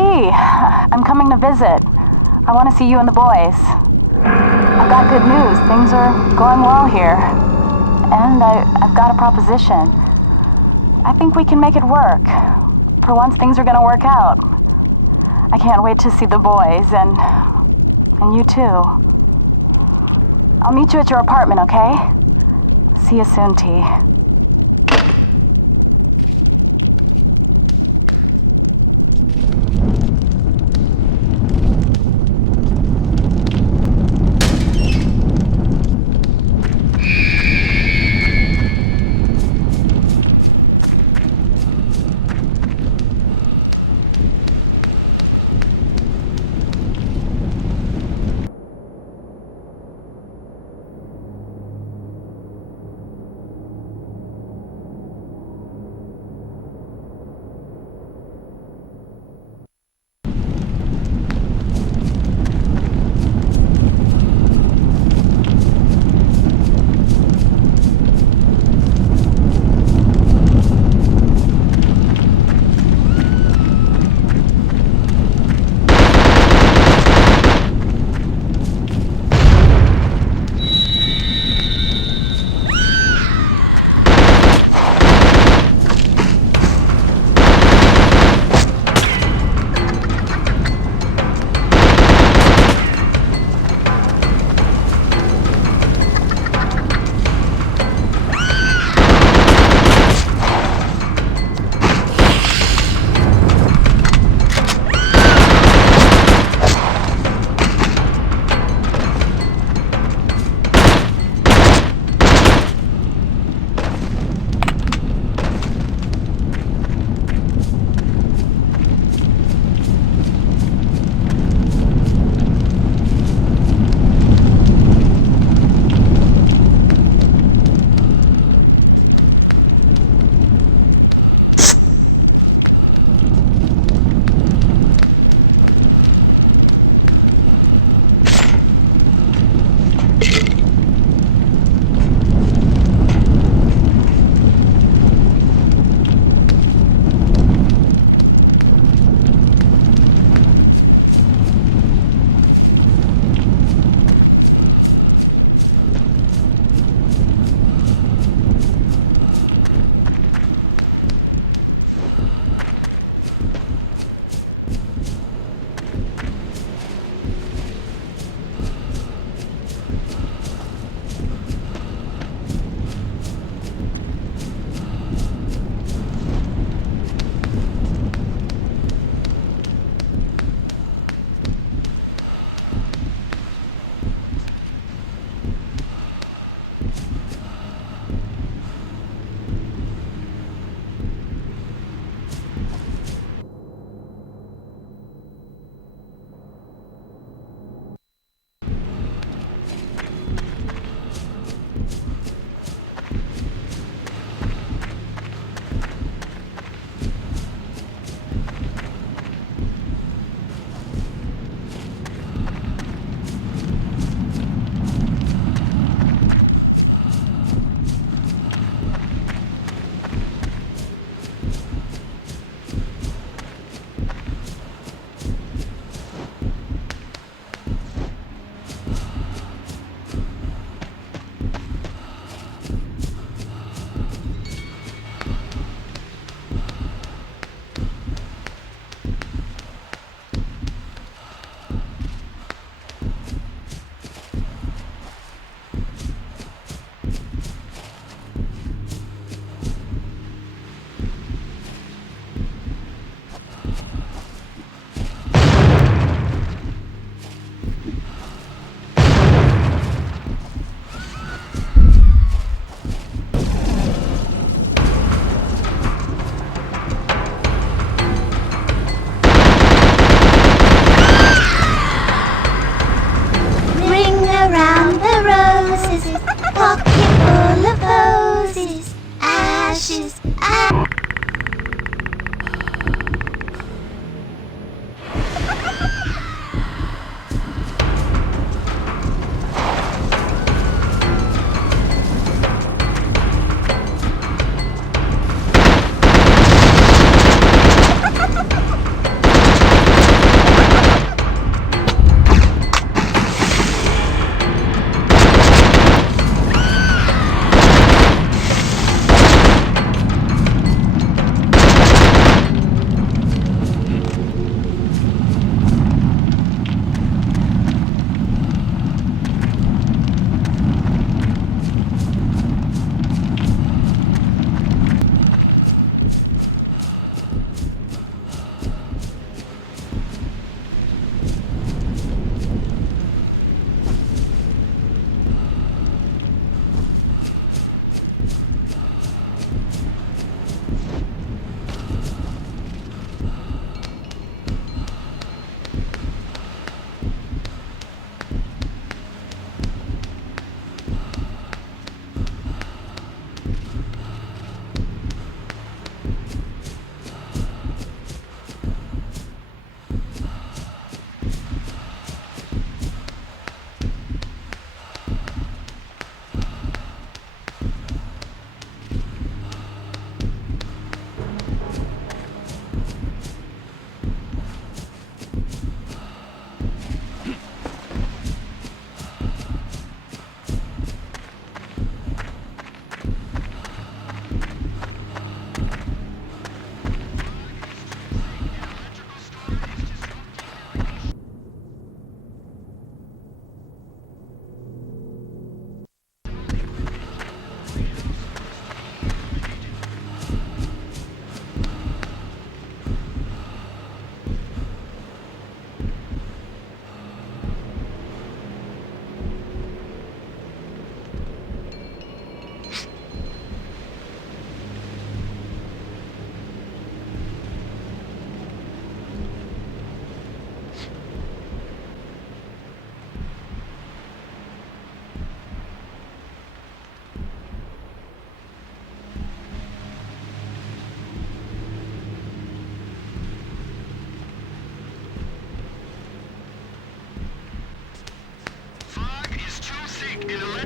T, I'm coming to visit. I want to see you and the boys. I've got good news. Things are going well here. And I've got a proposition. I think we can make it work. For once, things are gonna work out. I can't wait to see the boys, and you too. I'll meet you at your apartment, okay? See you soon, T.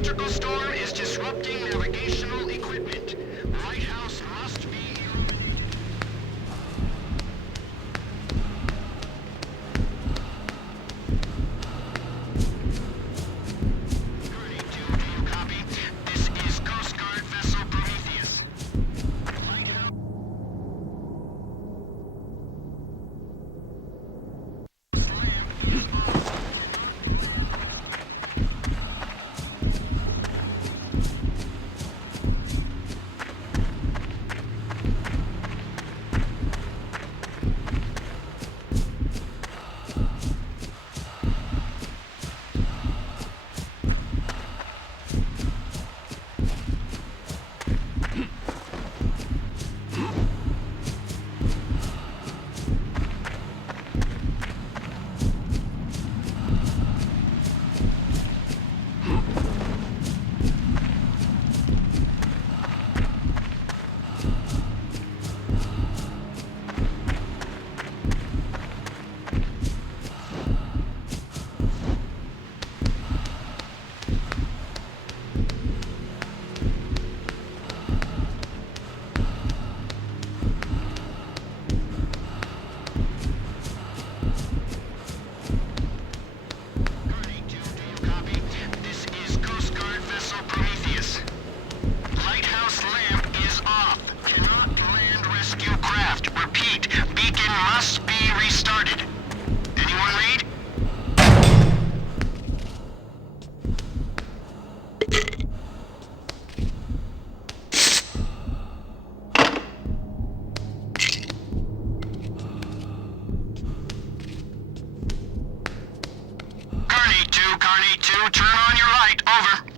electrical storm is disrupting navigational equipment. Lighthouse must be do you copy? This is Coast Guard vessel Prometheus. Lighthouse. Carney 2, turn on your light, over.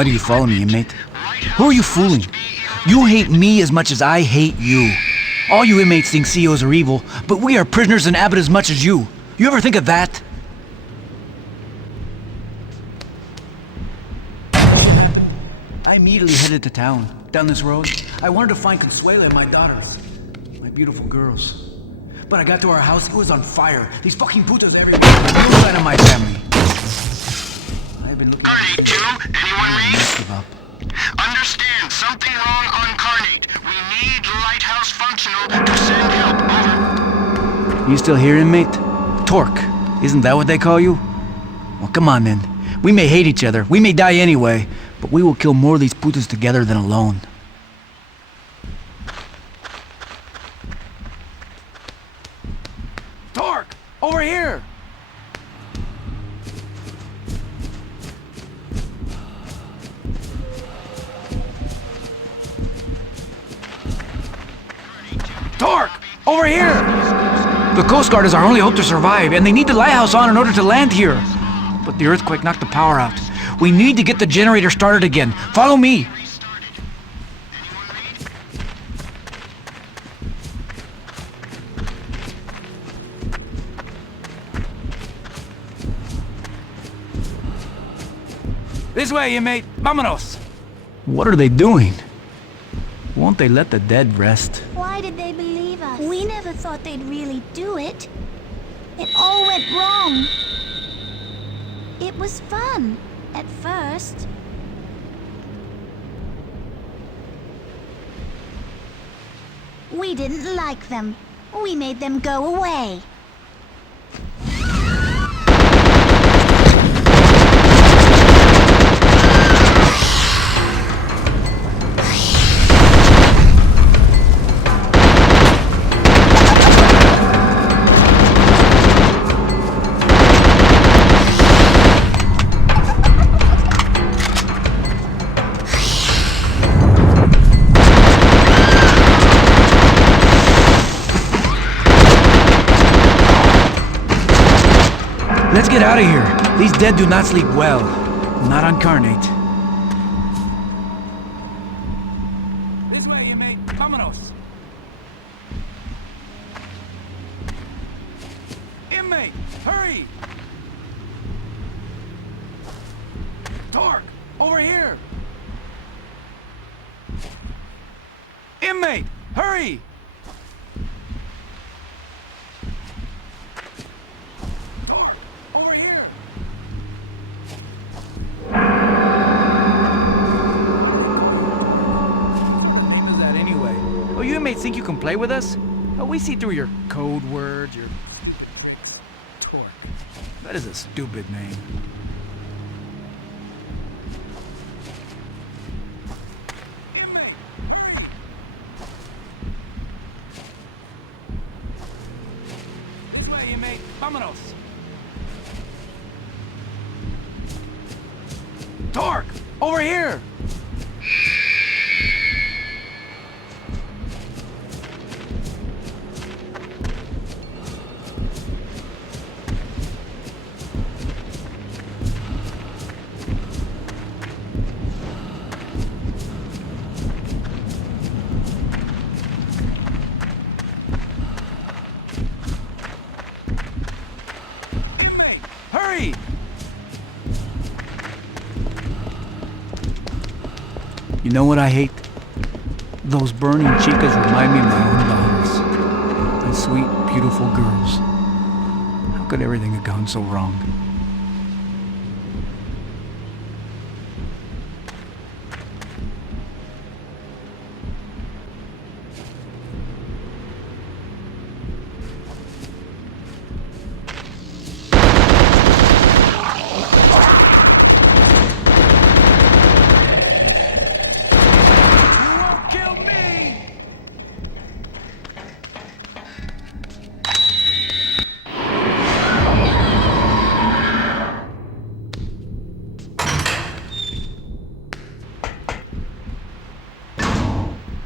Why do you follow me, inmate? Who are you fooling? You hate me as much as I hate you. All you inmates think CEOs are evil, but we are prisoners in Abbott as much as you. You ever think of that? I immediately headed to town, down this road. I wanted to find Consuela and my daughters. My beautiful girls. But I got to our house, it was on fire. These fucking putas everywhere. No sign of my family. I've been looking... Carnate 2, anyone read? Give up. Understand, something wrong on Carnate. We need Lighthouse functional to send help. Over. You still here, inmate? Torque, isn't that what they call you? Well, come on then. We may hate each other, we may die anyway, but we will kill more of these putas together than alone. Torque! Over here! Torque! Over here! The Coast Guard is our only hope to survive, and they need the lighthouse on in order to land here. But the earthquake knocked the power out. We need to get the generator started again. Follow me! This way, inmate. Vámonos! What are they doing? Won't they let the dead rest? Why did they believe us? We never thought they'd really do it. It all went wrong. It was fun, at first. We didn't like them. We made them go away. Let's get out of here. These dead do not sleep well. Not on Carnate. This way, inmate. Vámonos. Inmate, hurry! Torque, over here! Inmate, hurry! Think you can play with us? Oh, we see through your code words, your secrets. Torque. That is a stupid name. This way, inmate. Vámonos. Torque! Over here! Hurry! You know what I hate? Those burning chicas remind me of my own daughters. And sweet, beautiful girls. How could everything have gone so wrong?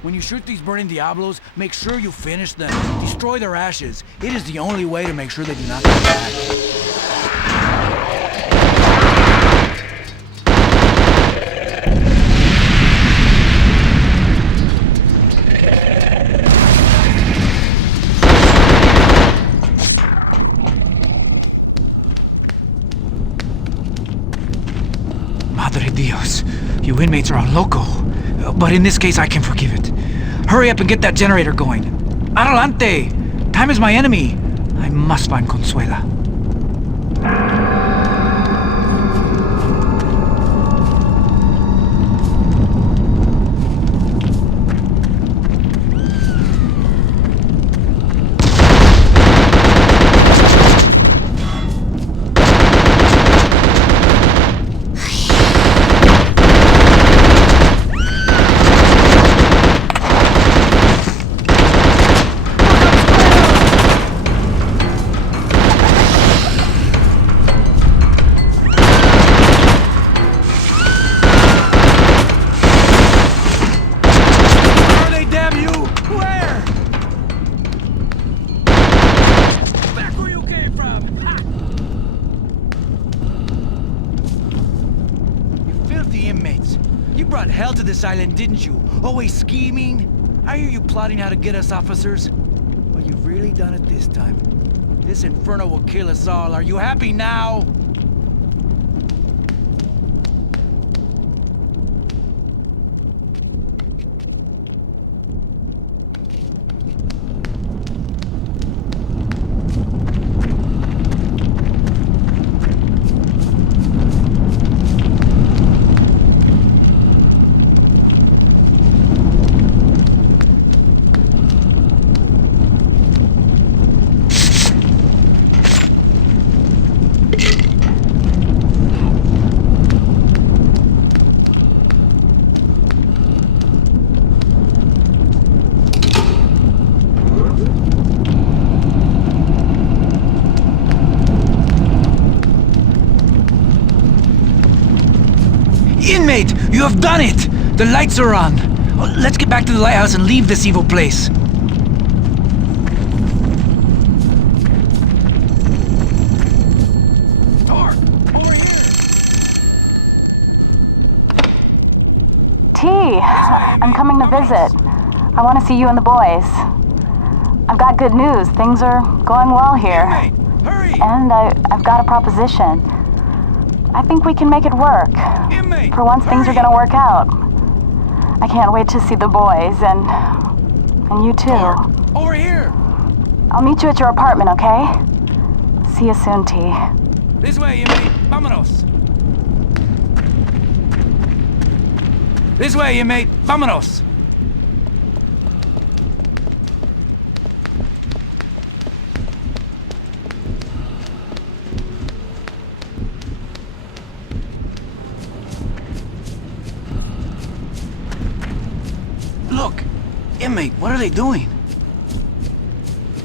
When you shoot these burning Diablos, make sure you finish them. Destroy their ashes. It is the only way to make sure they do not come back. Madre Dios, you inmates are loco. But in this case, I can forgive it. Hurry up and get that generator going. Adelante! Time is my enemy. I must find Consuela. inmates. You brought hell to this island, didn't you? Always scheming. I hear you plotting how to get us officers. Well, you've really done it this time. This inferno will kill us all. Are you happy now? Inmate, you have done it! The lights are on. Let's get back to the lighthouse and leave this evil place. Door, over here! T, I'm coming to visit. I want to see you and the boys. I've got good news. Things are going well here. Inmate, hurry! And I've got a proposition. I think we can make it work. Inmate, For once, things are hurry! gonna work out. I can't wait to see the boys and you too. Door, over here! I'll meet you at your apartment, okay? See you soon, T. This way, inmate. Vámonos. This way, inmate. Vámonos. Look, inmate, what are they doing?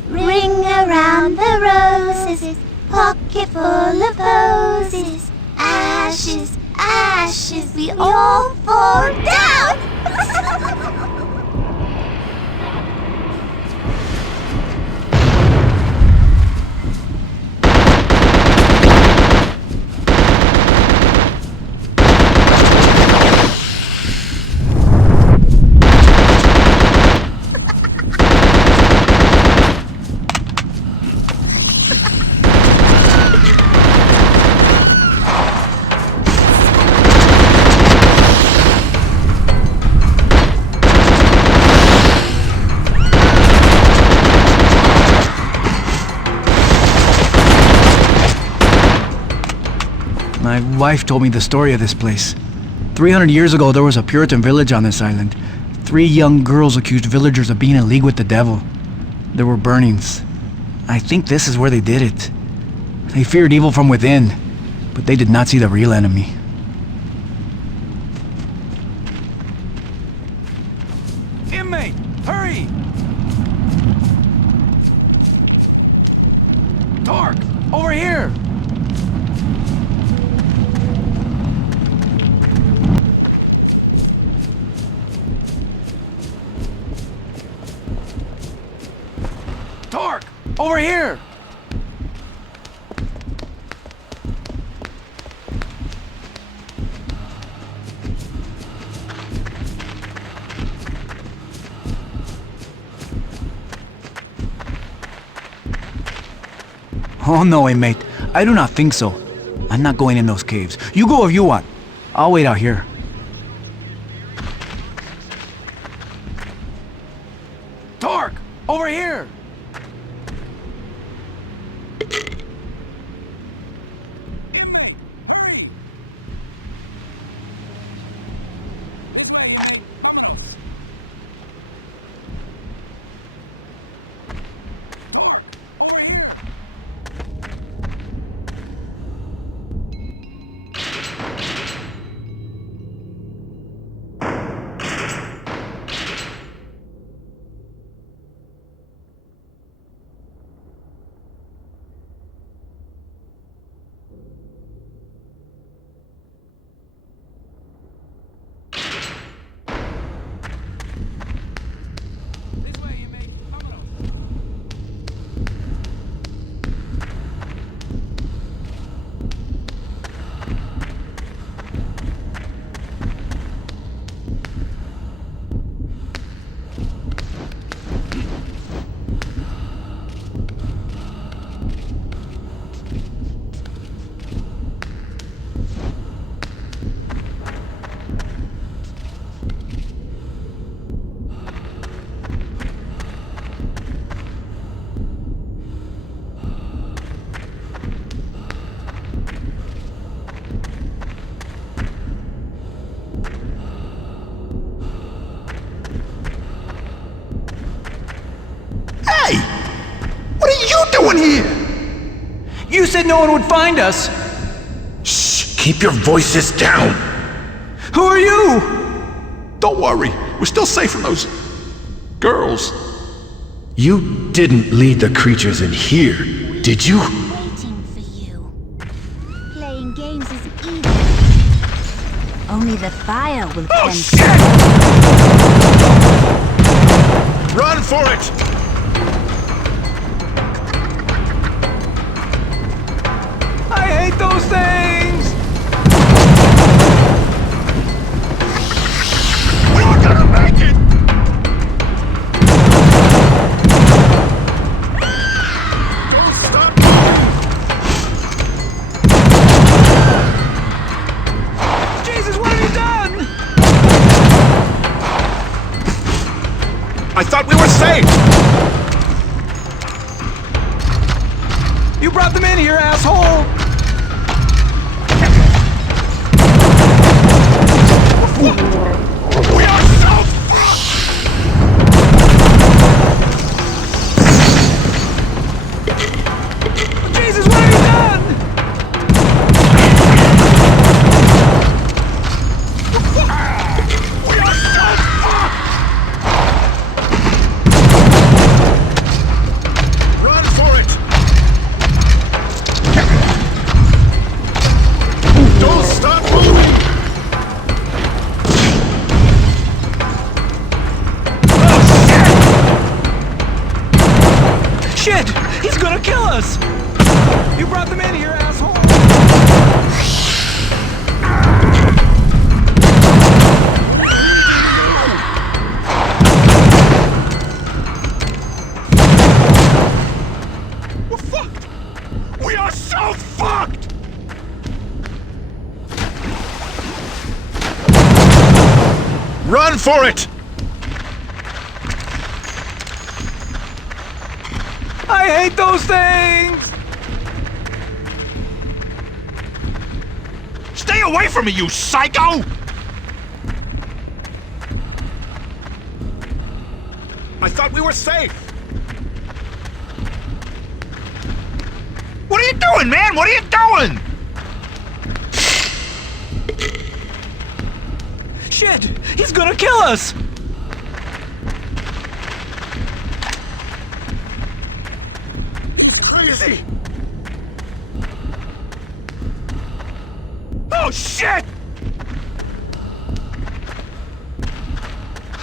Ring around the roses, pocket full of posies. Ashes, ashes, we all fall down. My wife told me the story of this place. 300 years ago, there was a Puritan village on this island. 3 young girls accused villagers of being in league with the devil. There were burnings. I think this is where they did it. They feared evil from within, but they did not see the real enemy. Inmate, hurry! Torque, over here! Torque, over here! Oh no, inmate. I do not think so. I'm not going in those caves. You go if you want. I'll wait out here. Torque! Over here! you doing here? You said no one would find us. Shh, keep your voices down. Who are you? Don't worry, we're still safe from those girls. You didn't lead the creatures in here, did you? Waiting for you. Playing games is easy. Only the fire will Oh, cleanse. shit! Run for it! I hate those things! We're gonna make it! Don't stop! Jesus, what have you done? I thought we were safe! You brought them in here, asshole! We are so fucked! Jesus, what have you done? We are so fucked! Run for it! Don't stop moving! Shit! He's gonna kill us! You brought them in here, asshole! We're fucked! We are so fucked! Run for it! I hate those things! Stay away from me, you psycho! I thought we were safe. What are you doing, man? What are you doing? Shit! He's gonna kill us! Crazy! Oh, shit!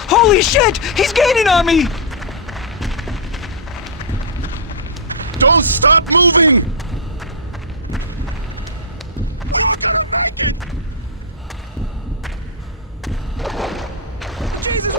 Holy shit! He's gaining on me! Don't stop moving! Jesus!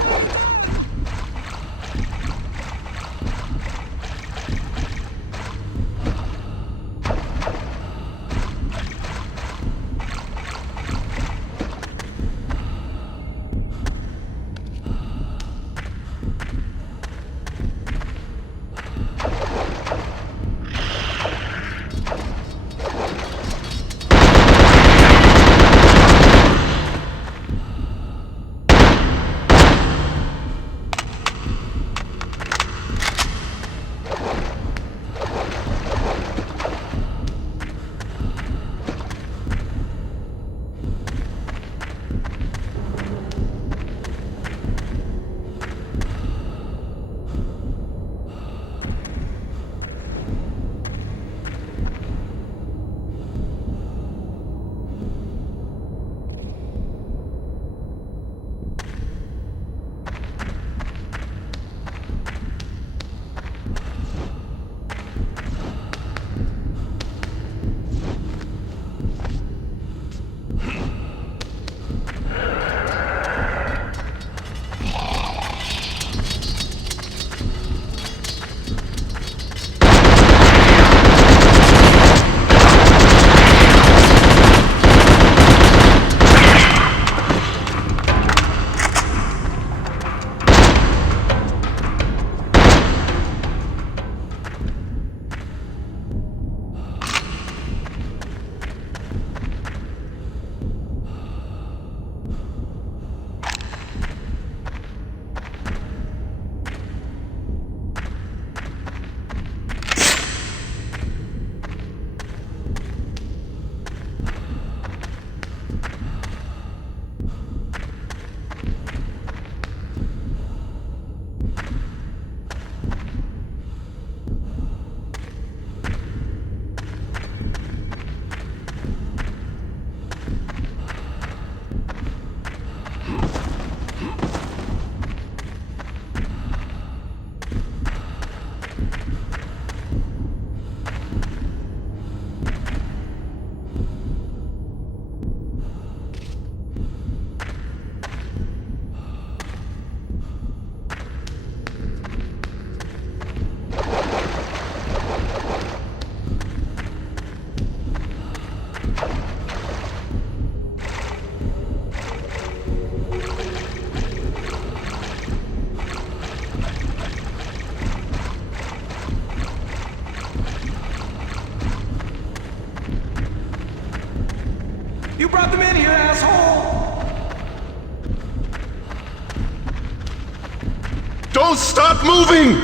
Don't stop moving!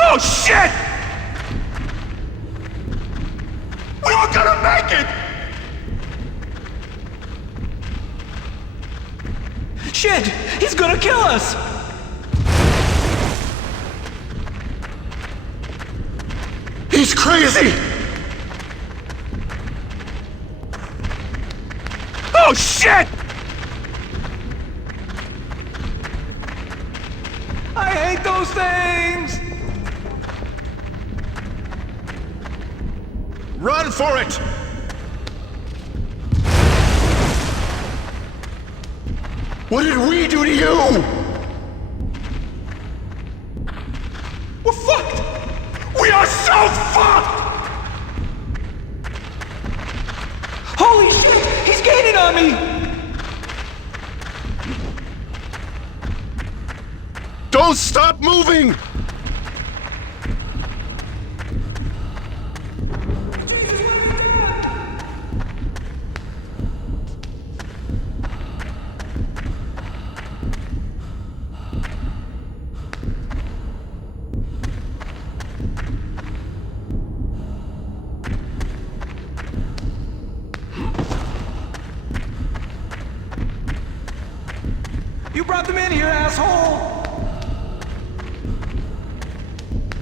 Oh shit! We were gonna make it! Shit! He's gonna kill us! He's crazy! Oh shit! I hate those things! Run for it! What did we do to you? We're fucked! We are so fucked! Holy shit! He's gaining on me! Don't stop moving! You brought them in here, asshole!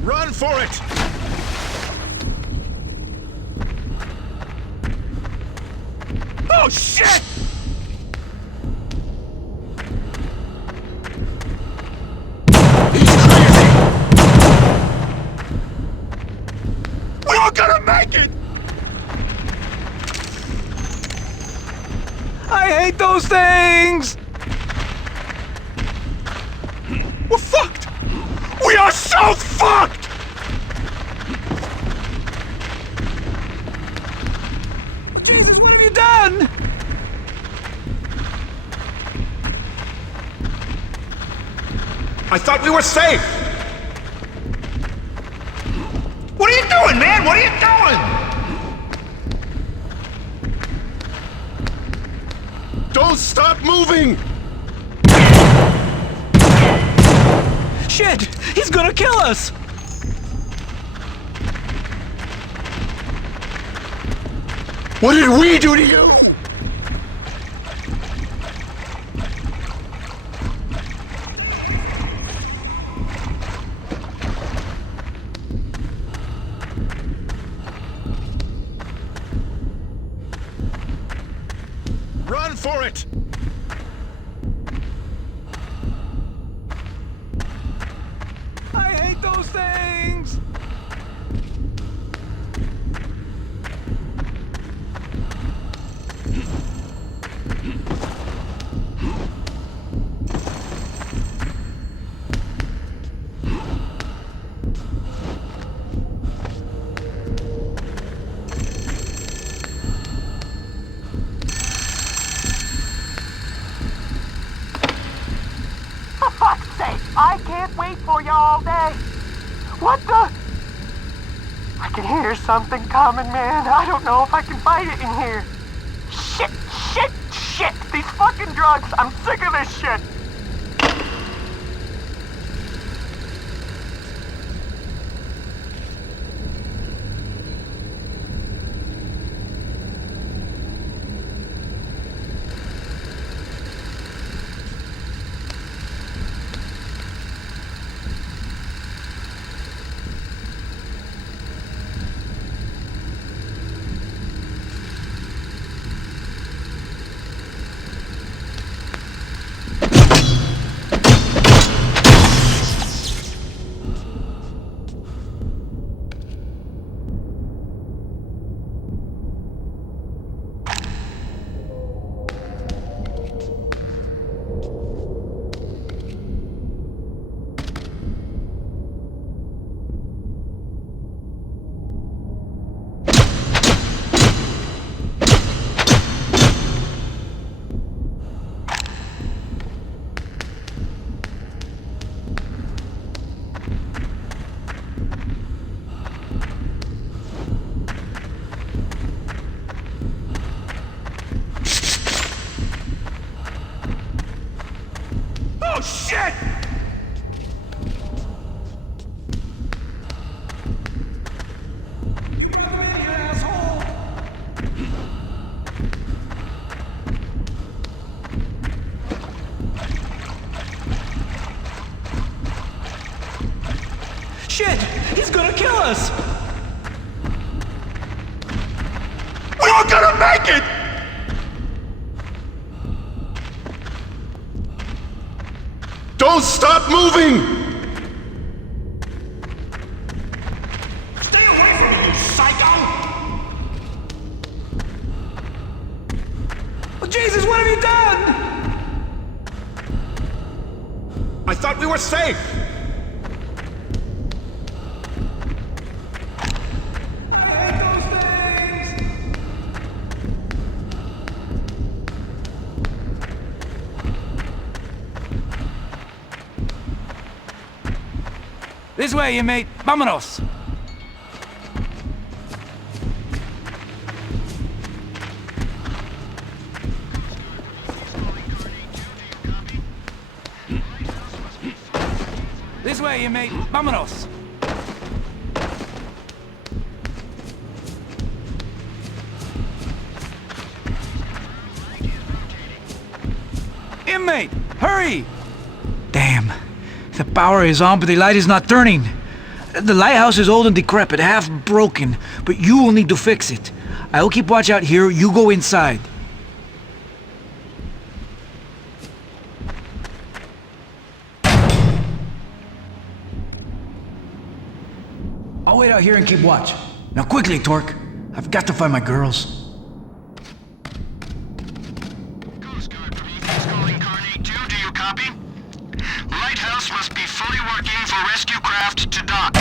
Run for it! Oh shit! He's crazy! We were gonna make it! I hate those things! We're fucked! We are so fucked! Jesus, what have you done? I thought we were safe! What are you doing, man? What are you doing? Don't stop moving! Shit! He's gonna kill us! What did we do to you? Run for it! I hate those things! For fuck's sake, I can't wait for you all day. What the? I can hear something coming, man. I don't know if I can fight it in here. Shit, shit, shit. These fucking drugs. I'm sick of this shit. us! We were gonna make it! Don't stop moving! Stay away from me, you psycho! Oh, Jesus, what have you done? I thought we were safe! This way, you mate. Vámonos! This way, you mate. Vámonos! Inmate! Hurry! Damn. The power is on, but the light is not turning. The lighthouse is old and decrepit, half broken, but you will need to fix it. I will keep watch out here, you go inside. I'll wait out here and keep watch. Now quickly, Torque. I've got to find my girls. Coast Guard Prometheus calling Carnate 2, do you copy? Lighthouse must be fully working for rescue craft to dock.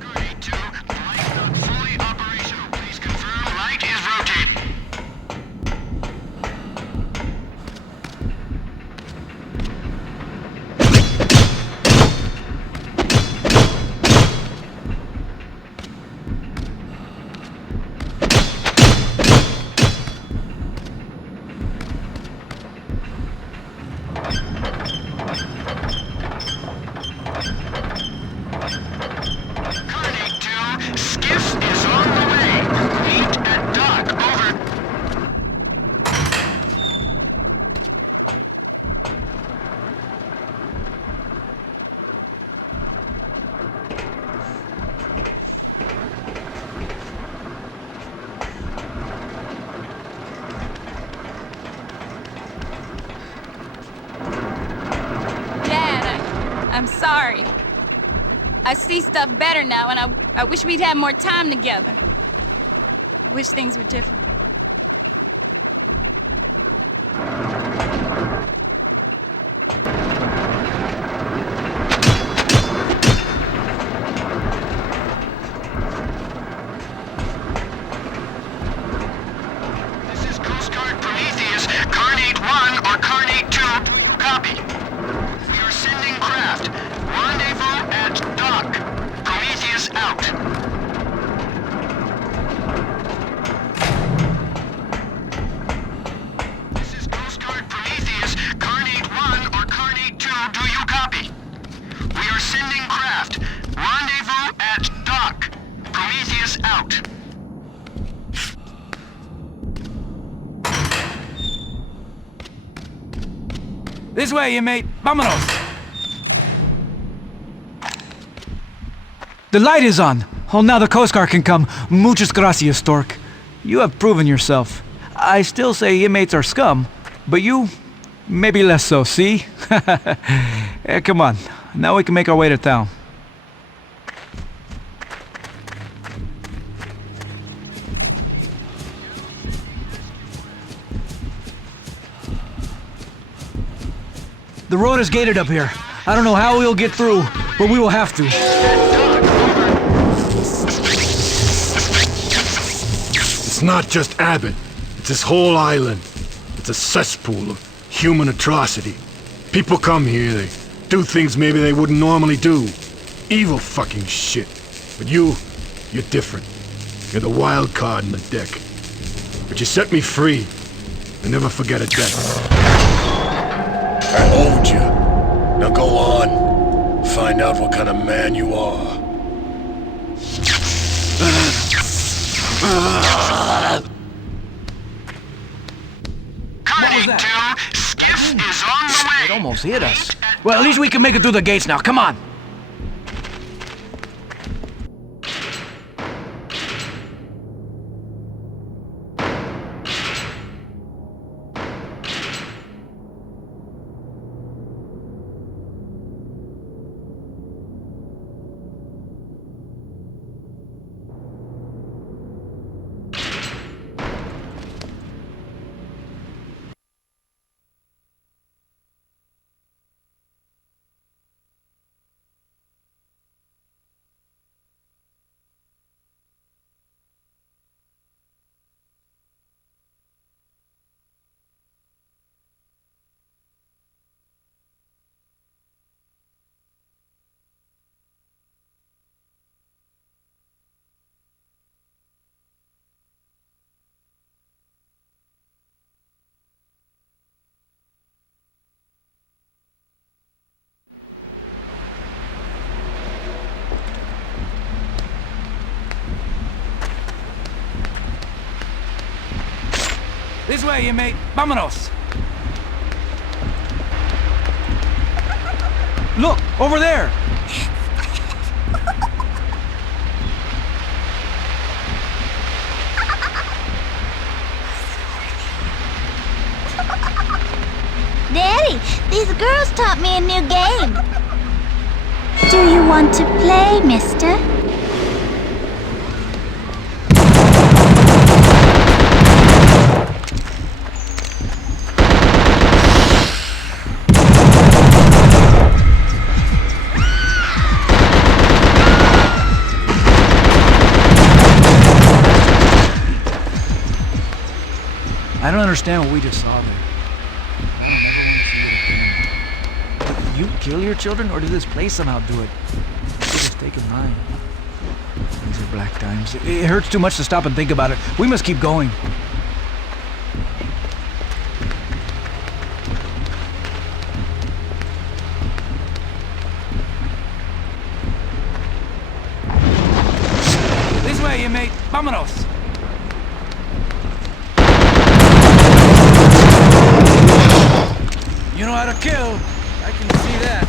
Carnate 2, light dock fully operational. Please confirm light is rotating. Carnate 2, skiff is on the way. Meet at dock. Over. Dad, I'm sorry. I see stuff better now, and I wish we'd had more time together. I wish things were different. This is Coast Guard Prometheus. Carnate 1 or Carnate 2, do you copy? We are sending craft. Rendezvous at dock. Prometheus out. This is Coast Guard Prometheus. Carnate 1 or Carnate 2, do you copy? We are sending craft. Rendezvous at dock. Prometheus out. This way, you mate. Vámonos! The light is on. Oh, now the Coast Guard can come. Muchas gracias, Torque. You have proven yourself. I still say inmates are scum, but you, maybe less so, see? Come on. Now we can make our way to town. The road is gated up here. I don't know how we'll get through, but we will have to. It's not just Abbott. It's this whole island. It's a cesspool of human atrocity. People come here, they do things maybe they wouldn't normally do. Evil fucking shit. But you're different. You're the wild card in the deck. But you set me free. and never forget a debt. I owed you. Now go on. Find out what kind of man you are. Carney 2, Skiff is on the way. It almost hit us. Well, at least we can make it through the gates now. Come on. This way, you mate. Vámonos. Look, over there. Daddy, these girls taught me a new game. Do you want to play, mister? I don't understand what we just saw there. I don't ever want to see it again. Did you kill your children, or did this place somehow do it? You should have taken mine. These are black times. It hurts too much to stop and think about it. We must keep going. This way, you mate. Vámonos. You know how to kill. I can see that.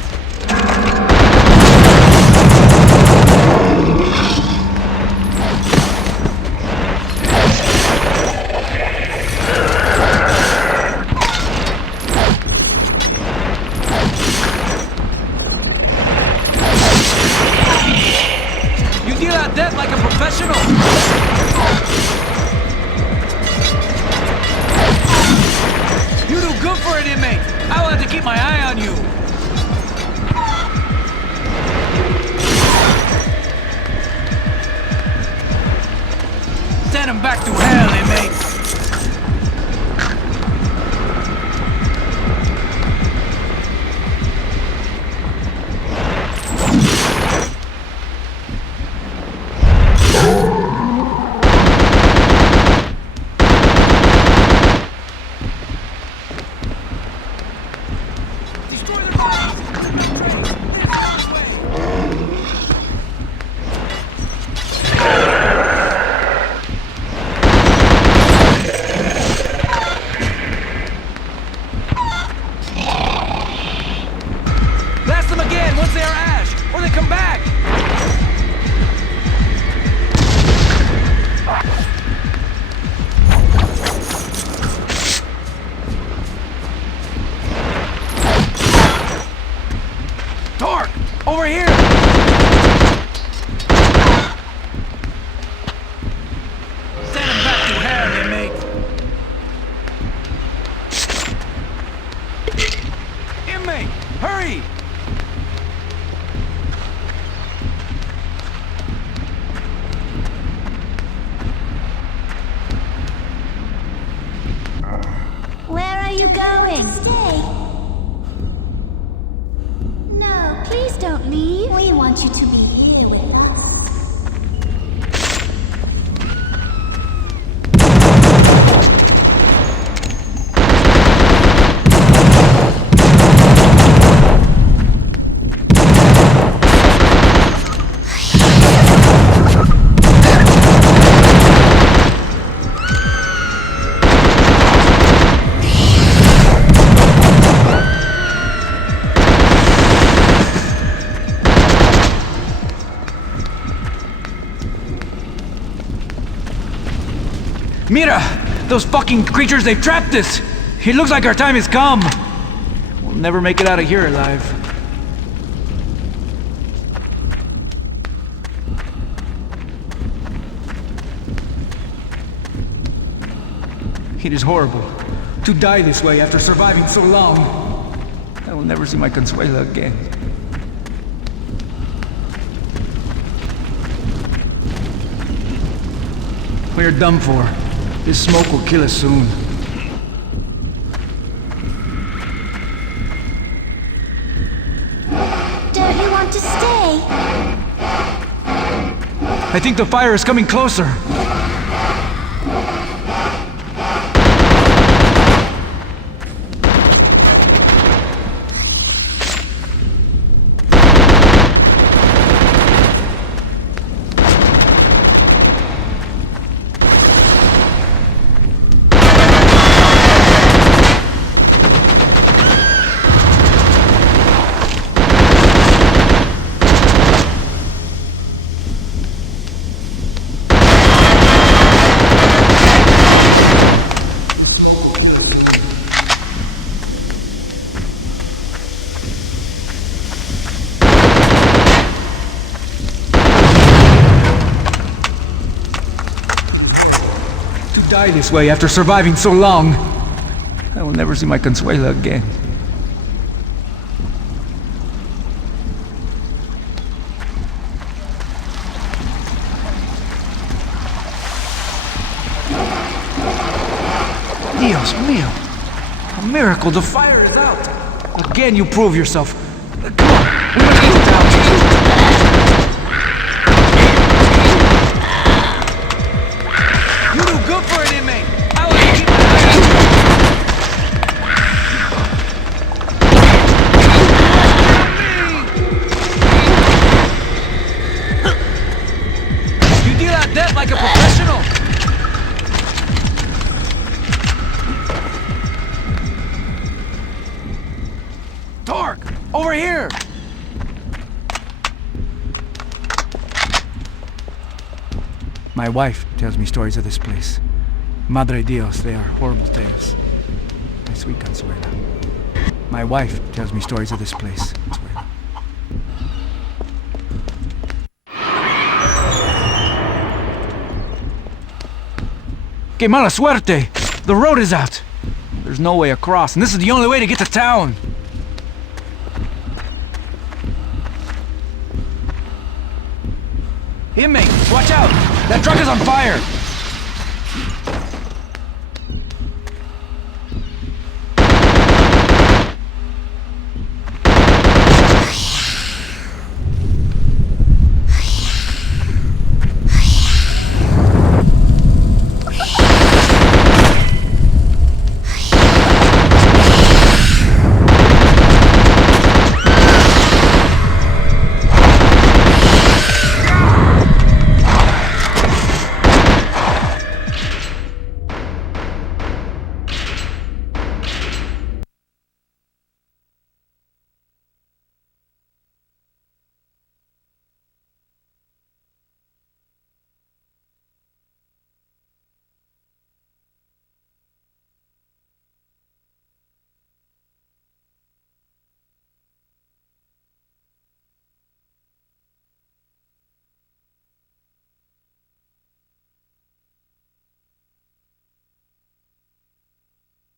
You deal out death like a professional. You do good for an inmate. I will have to keep my eye on you. Send him back to hell, inmate. Over here! Send him back to hell, inmate! Inmate! Hurry! Where are you going? Stay. No, please don't leave. We want you to be here with us. Mira! Those fucking creatures, they've trapped us! It looks like our time has come! We'll never make it out of here alive. It is horrible to die this way after surviving so long. I will never see my Consuela again. We're done for. This smoke will kill us soon. Don't you want to stay? I think the fire is coming closer. Die this way after surviving so long. I will never see my Consuela again. Dios mío! A miracle, the fire is out! Again, you prove yourself. Come on, we must get down. You do good for an inmate! I will keep you deal out death like a professional! Torque! Over here! My wife tells me stories of this place. Madre Dios, they are horrible tales. My sweet Consuela. My wife tells me stories of this place. Consuela. Que mala suerte! The road is out! There's no way across, and this is the only way to get to town! Inmate, watch out! That truck is on fire!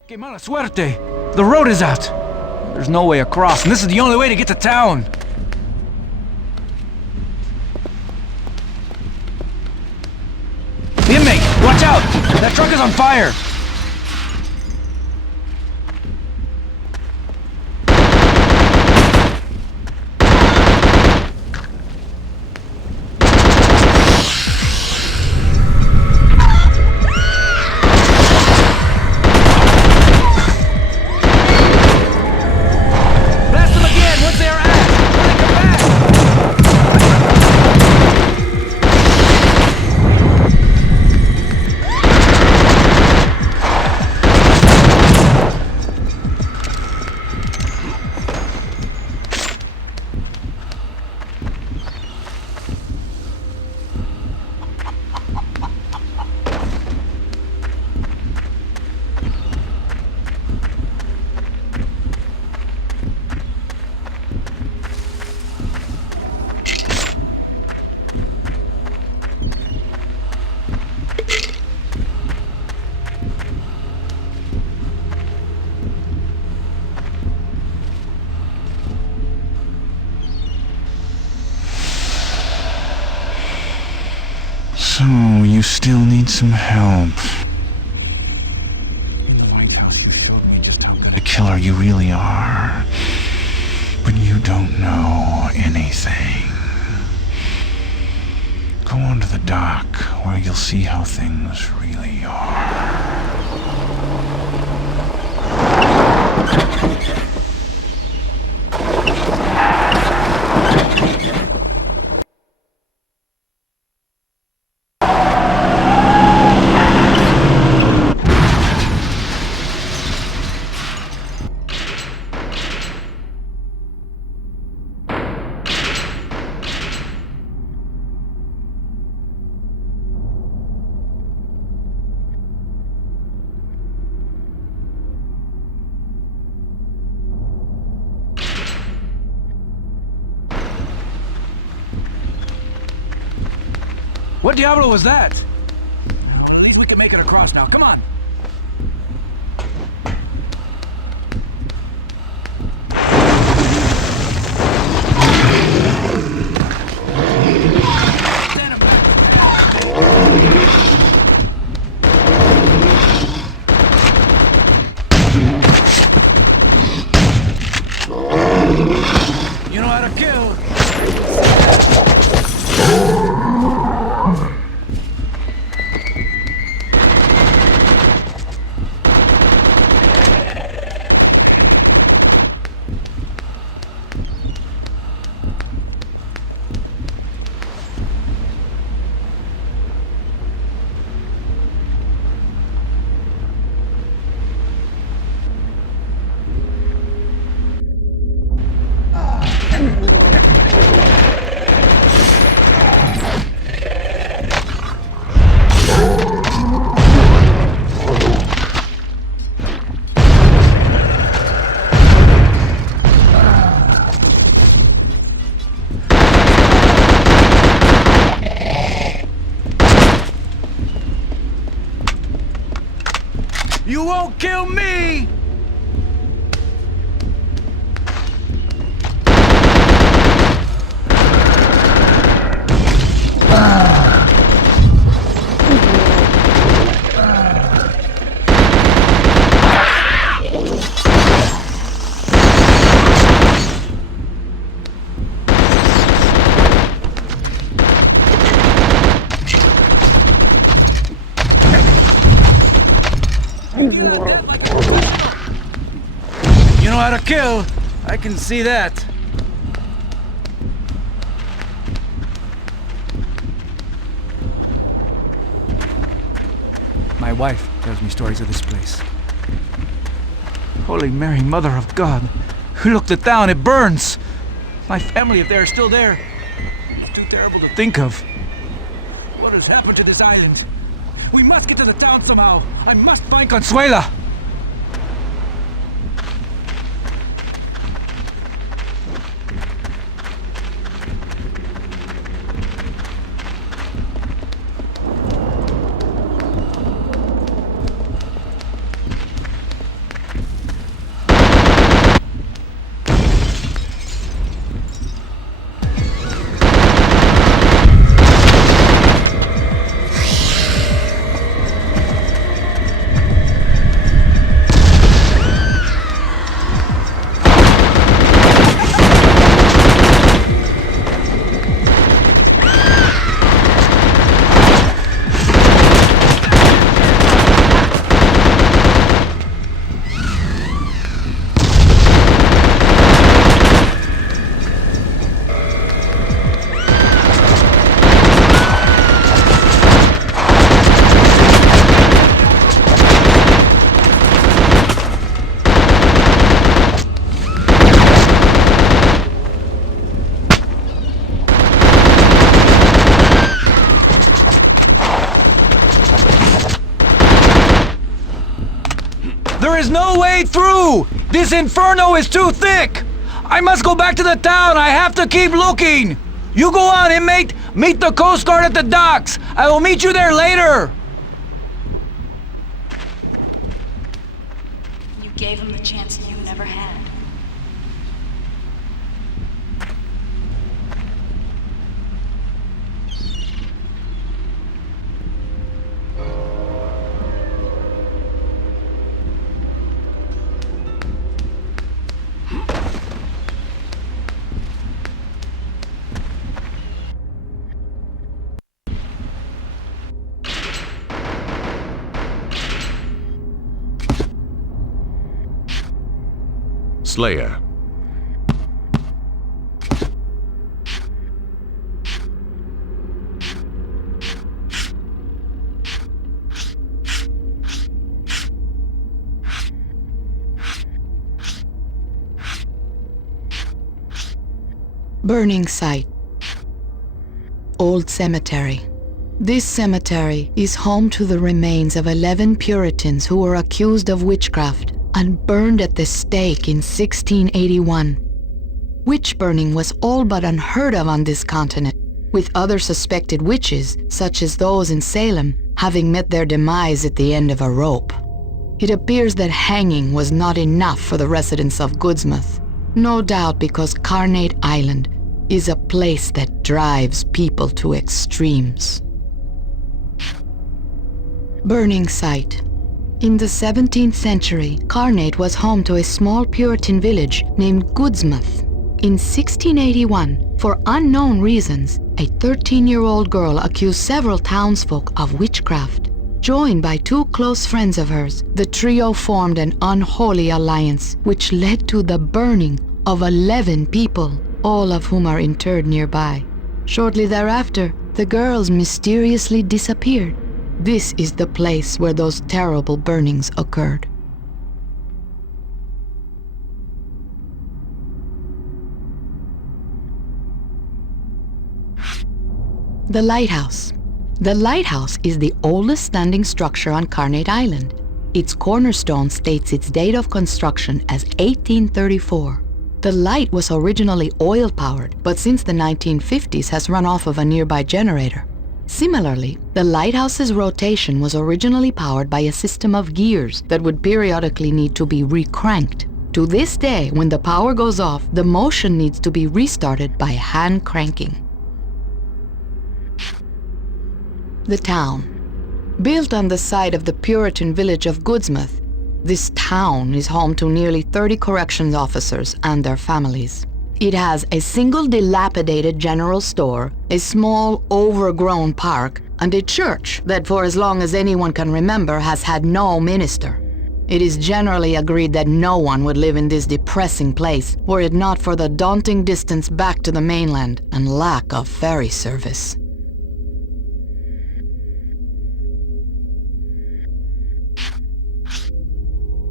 Que mala suerte! The road is out! There's no way across, and this is the only way to get to town! Inmate, watch out! That truck is on fire! So, you still need some help. In the Lighthouse, you showed me just how good a killer you really are. But you don't know anything. Go on to the dock, where you'll see how things really are. What diablo was that? Well, at least we can make it across now. Come on. You know how to kill. You won't kill me! You know how to kill. I can see that. My wife tells me stories of this place. Holy Mary, Mother of God. Who looked it down? It burns. My family, if they're still there, it's too terrible to think of. What has happened to this island? We must get to the town somehow. I must find Consuela. There is no way through! This inferno is too thick! I must go back to the town! I have to keep looking! You go on, inmate! Meet the Coast Guard at the docks! I will meet you there later! You gave him the chance you never had. Slayer. Burning site. Old cemetery. This cemetery is home to the remains of 11 Puritans who were accused of witchcraft and burned at the stake in 1681. Witch burning was all but unheard of on this continent, with other suspected witches, such as those in Salem, having met their demise at the end of a rope. It appears that hanging was not enough for the residents of Goodsmouth, no doubt because Carnate Island is a place that drives people to extremes. Burning site. In the 17th century, Carnate was home to a small Puritan village named Goodsmouth. In 1681, for unknown reasons, a 13-year-old girl accused several townsfolk of witchcraft. Joined by two close friends of hers, the trio formed an unholy alliance, which led to the burning of 11 people, all of whom are interred nearby. Shortly thereafter, the girls mysteriously disappeared. This is the place where those terrible burnings occurred. The Lighthouse. The Lighthouse is the oldest standing structure on Carnate Island. Its cornerstone states its date of construction as 1834. The light was originally oil-powered, but since the 1950s has run off of a nearby generator. Similarly, the lighthouse's rotation was originally powered by a system of gears that would periodically need to be recranked. To this day, when the power goes off, the motion needs to be restarted by hand cranking. The town. Built on the site of the Puritan village of Goodsmouth, this town is home to nearly 30 corrections officers and their families. It has a single dilapidated general store, a small, overgrown park, and a church that for as long as anyone can remember has had no minister. It is generally agreed that no one would live in this depressing place were it not for the daunting distance back to the mainland and lack of ferry service.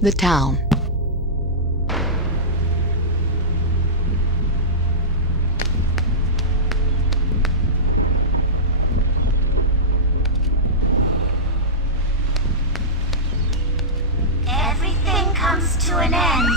The town. Everything comes to an end.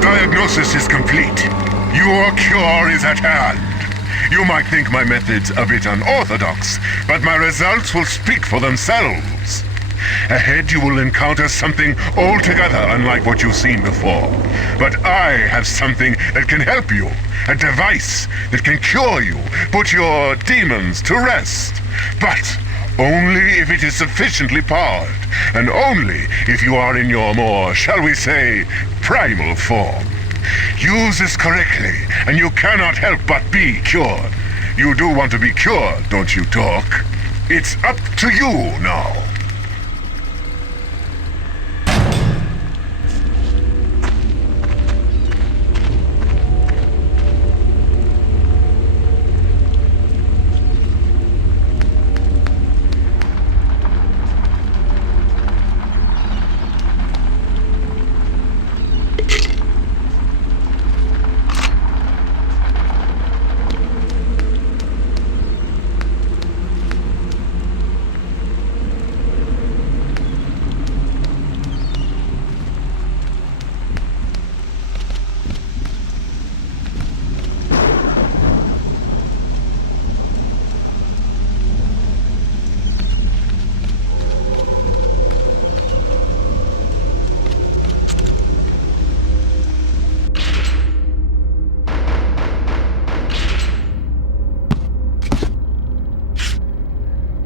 Diagnosis is complete. Your cure is at hand. You might think my methods a bit unorthodox, but my results will speak for themselves. Ahead you will encounter something altogether unlike what you've seen before. But I have something that can help you. A device that can cure you, put your demons to rest. But only if it is sufficiently powered, and only if you are in your more, shall we say, primal form. Use this correctly, and you cannot help but be cured. You do want to be cured, don't you, Doc? It's up to you now.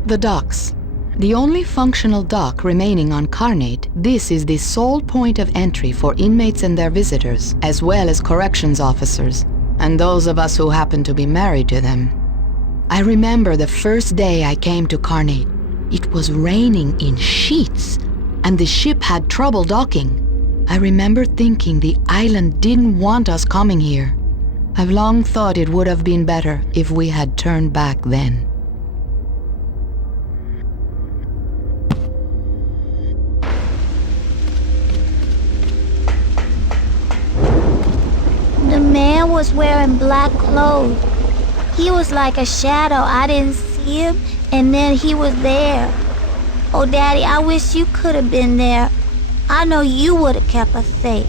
The docks. The only functional dock remaining on Carnate, this is the sole point of entry for inmates and their visitors, as well as corrections officers, and those of us who happen to be married to them. I remember the first day I came to Carnate. It was raining in sheets, and the ship had trouble docking. I remember thinking the island didn't want us coming here. I've long thought it would have been better if we had turned back then. The man was wearing black clothes. He was like a shadow. I didn't see him, and then he was there. Oh, Daddy, I wish you could have been there. I know you would have kept us safe.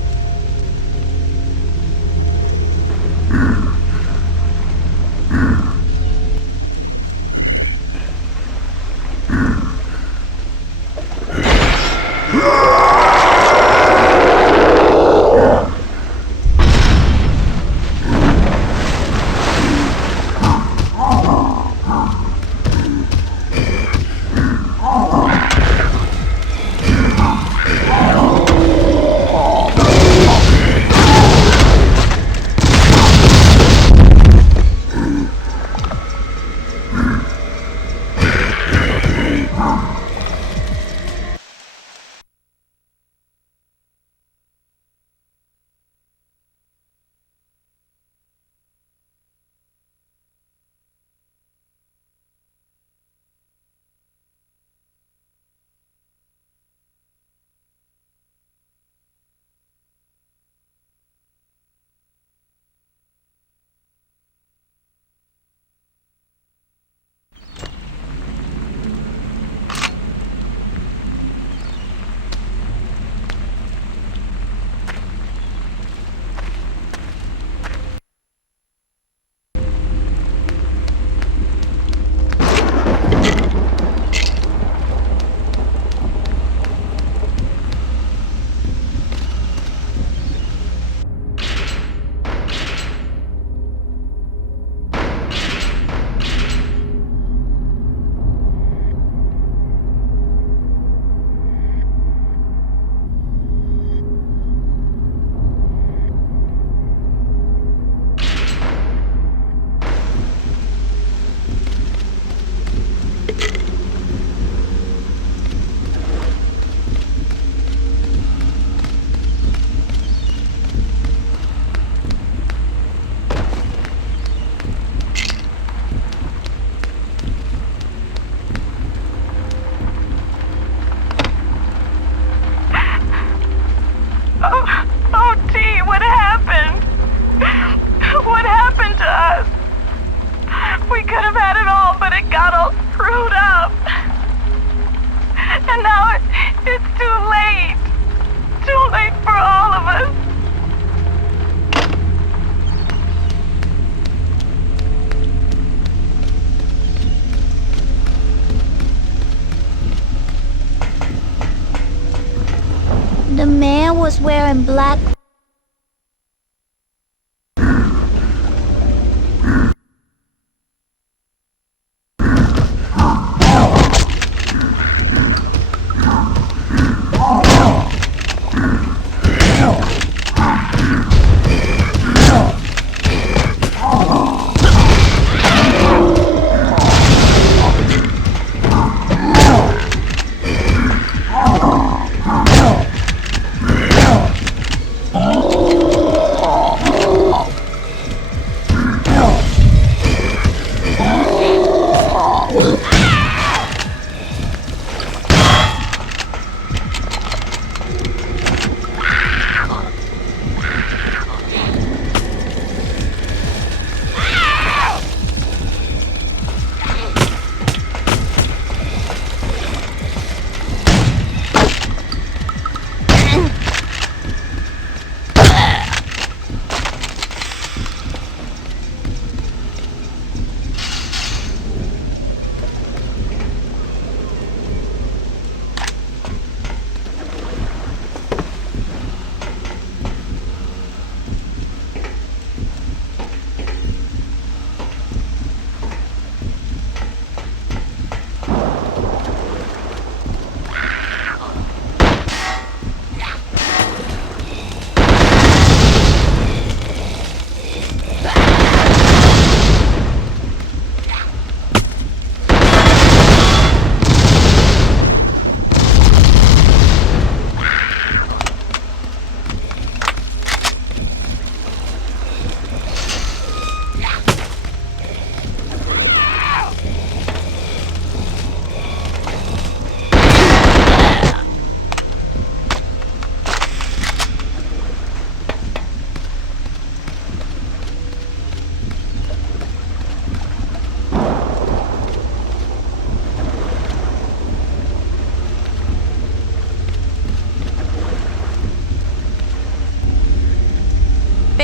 The man was wearing black.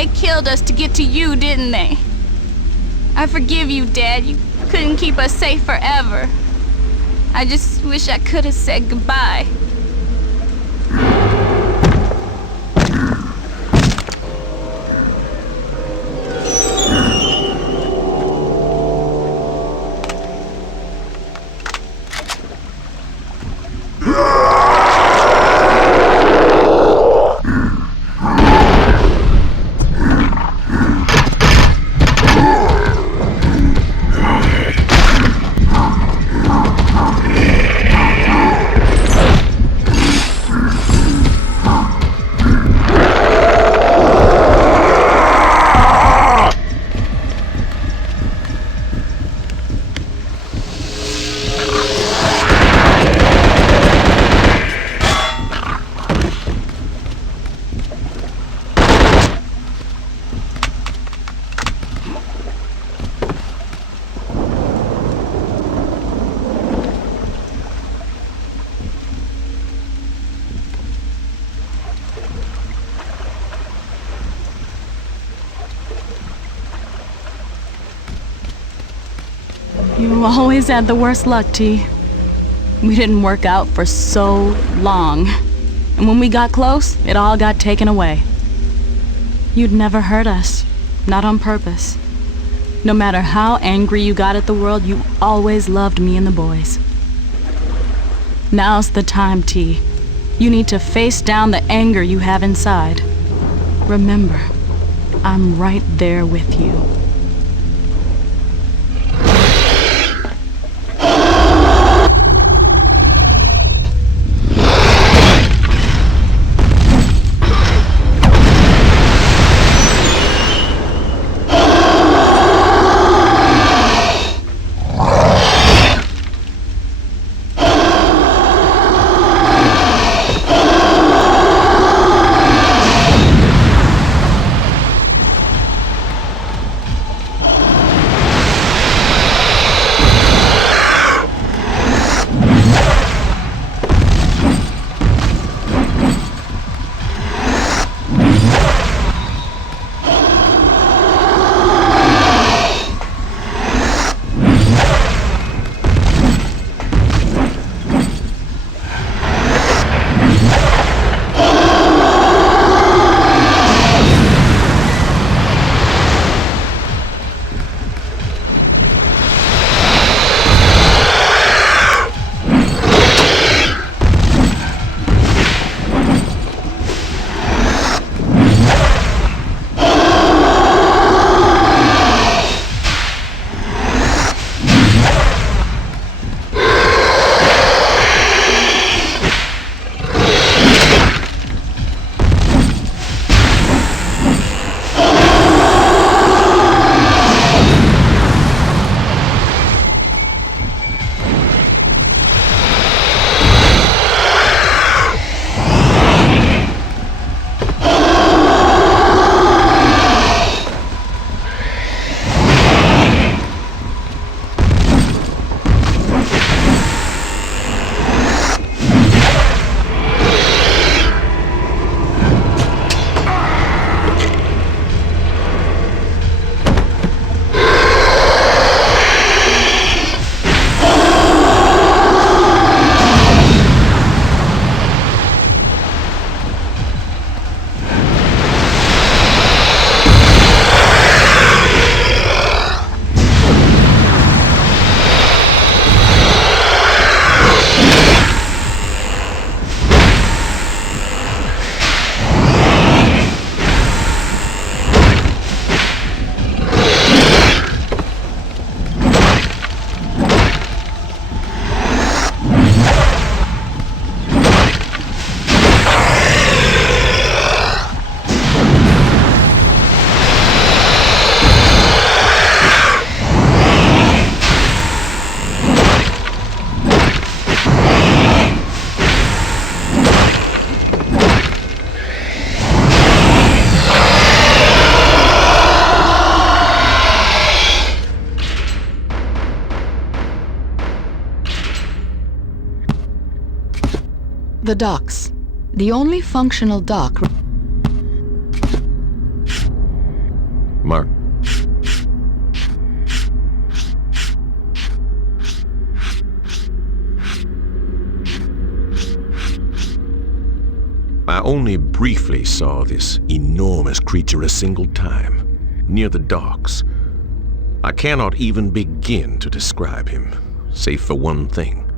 They killed us to get to you, didn't they? I forgive you, Dad. You couldn't keep us safe forever. I just wish I could have said goodbye. You always had the worst luck, T. We didn't work out for so long. And when we got close, it all got taken away. You'd never hurt us. Not on purpose. No matter how angry you got at the world, you always loved me and the boys. Now's the time, T. You need to face down the anger you have inside. Remember, I'm right there with you. The docks. The only functional dock Mark. I only briefly saw this enormous creature a single time, near the docks. I cannot even begin to describe him, save for one thing.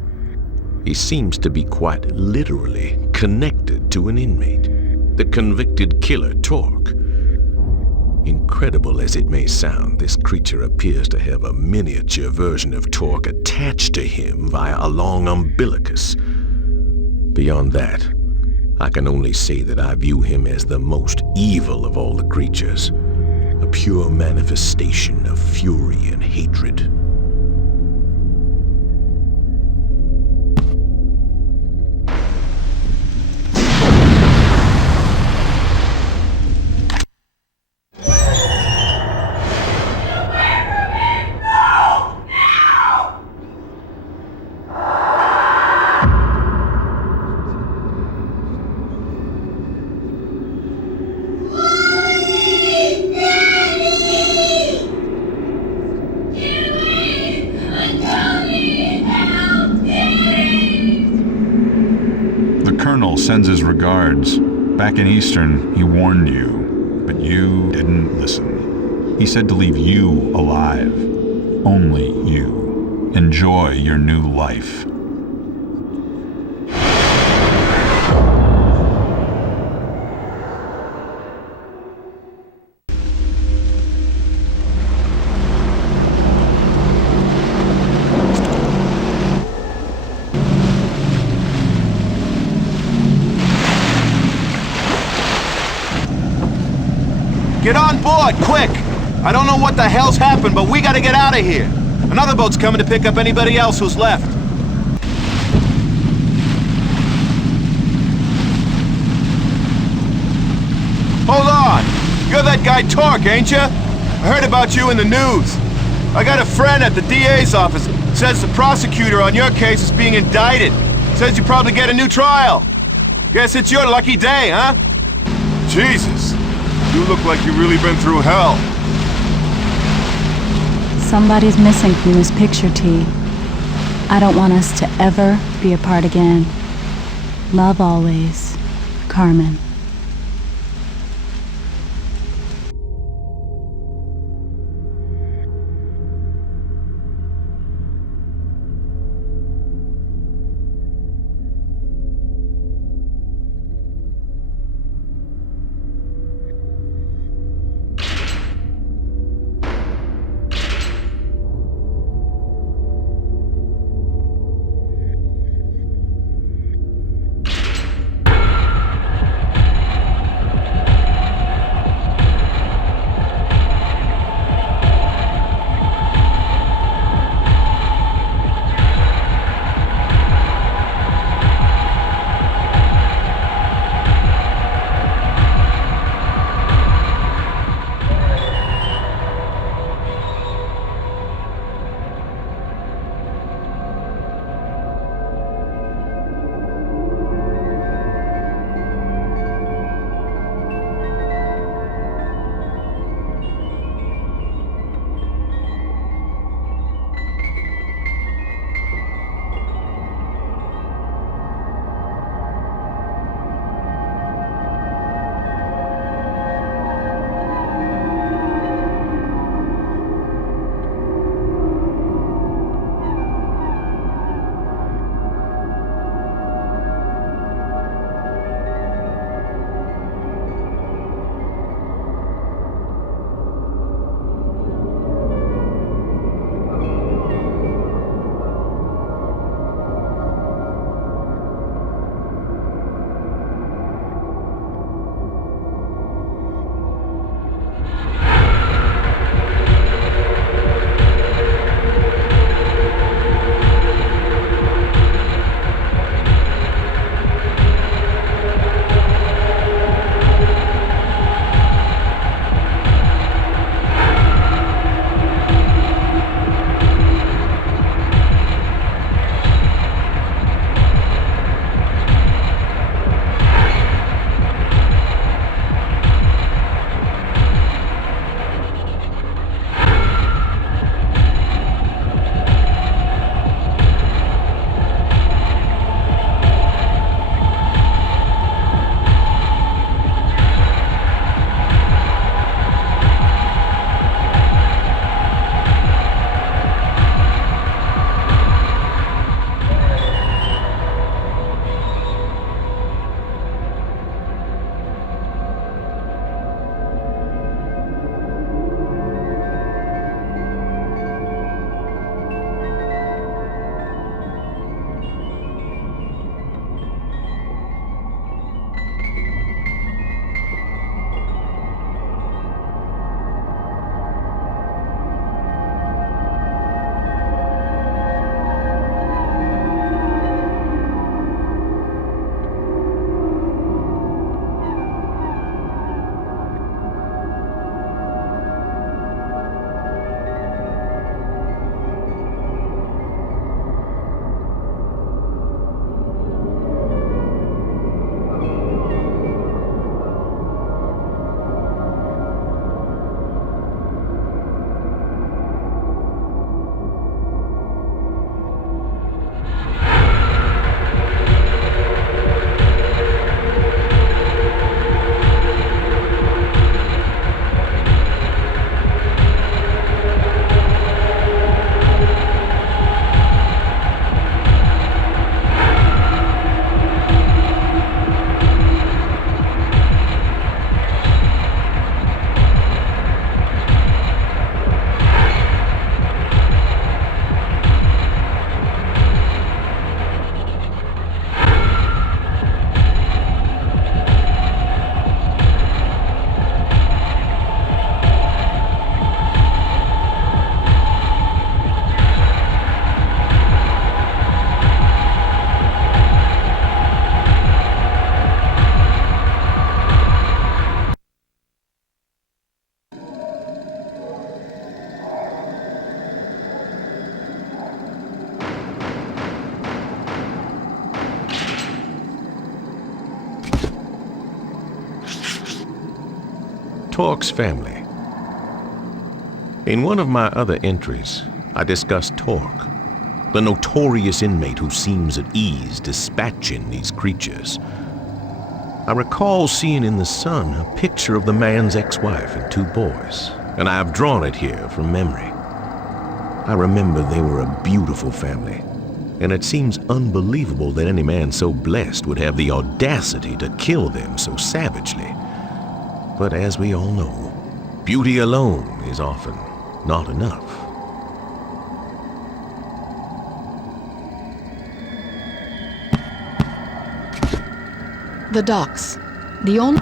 He seems to be quite literally connected to an inmate, the convicted killer Torque. Incredible as it may sound, this creature appears to have a miniature version of Torque attached to him via a long umbilicus. Beyond that, I can only say that I view him as the most evil of all the creatures, a pure manifestation of fury and hatred. Sends his regards. Back in Eastern, he warned you, but you didn't listen. He said to leave you alive. Only you. Enjoy your new life. Get on board, quick! I don't know what the hell's happened, but we gotta get out of here. Another boat's coming to pick up anybody else who's left. Hold on! You're that guy Torque, ain't you? I heard about you in the news. I got a friend at the DA's office. Says the prosecutor on your case is being indicted. Says you probably get a new trial. Guess it's your lucky day, huh? Jesus. You look like you've really been through hell. Somebody's missing from this picture, T. I don't want us to ever be apart again. Love always, Carmen. Torque's family. In one of my other entries, I discussed Torque, the notorious inmate who seems at ease dispatching these creatures. I recall seeing in the sun a picture of the man's ex-wife and 2 boys, and I have drawn it here from memory. I remember they were a beautiful family, and it seems unbelievable that any man so blessed would have the audacity to kill them so savagely. But as we all know, beauty alone is often not enough. The docks. The only...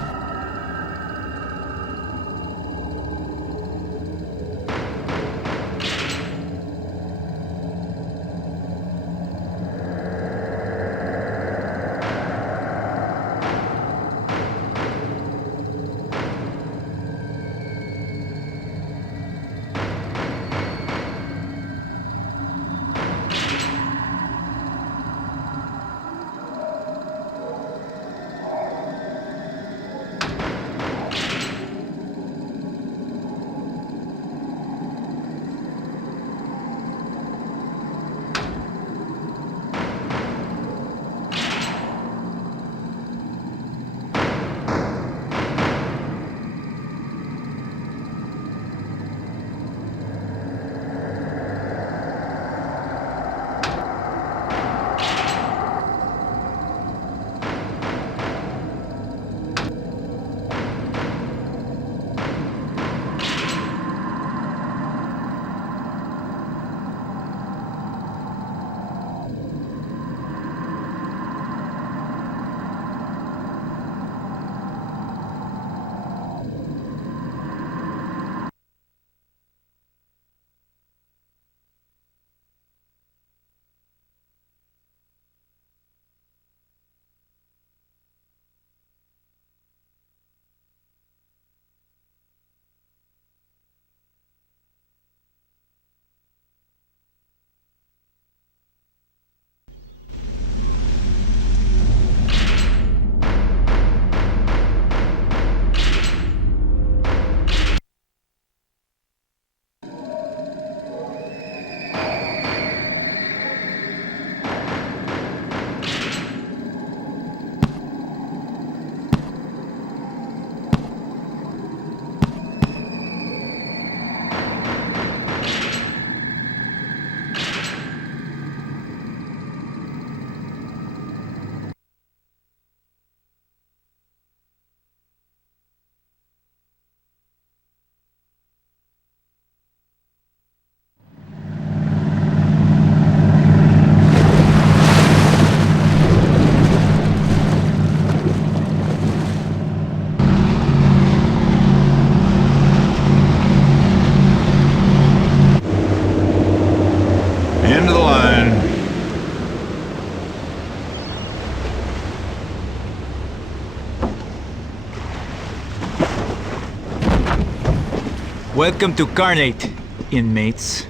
Welcome to Carnate, inmates.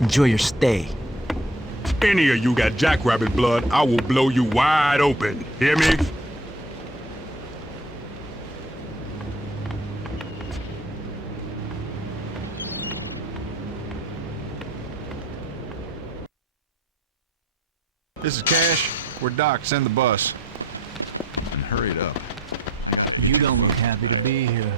Enjoy your stay. If any of you got jackrabbit blood, I will blow you wide open. Hear me? This is Cash. We're Doc. Send the bus. And hurry it up. You don't look happy to be here.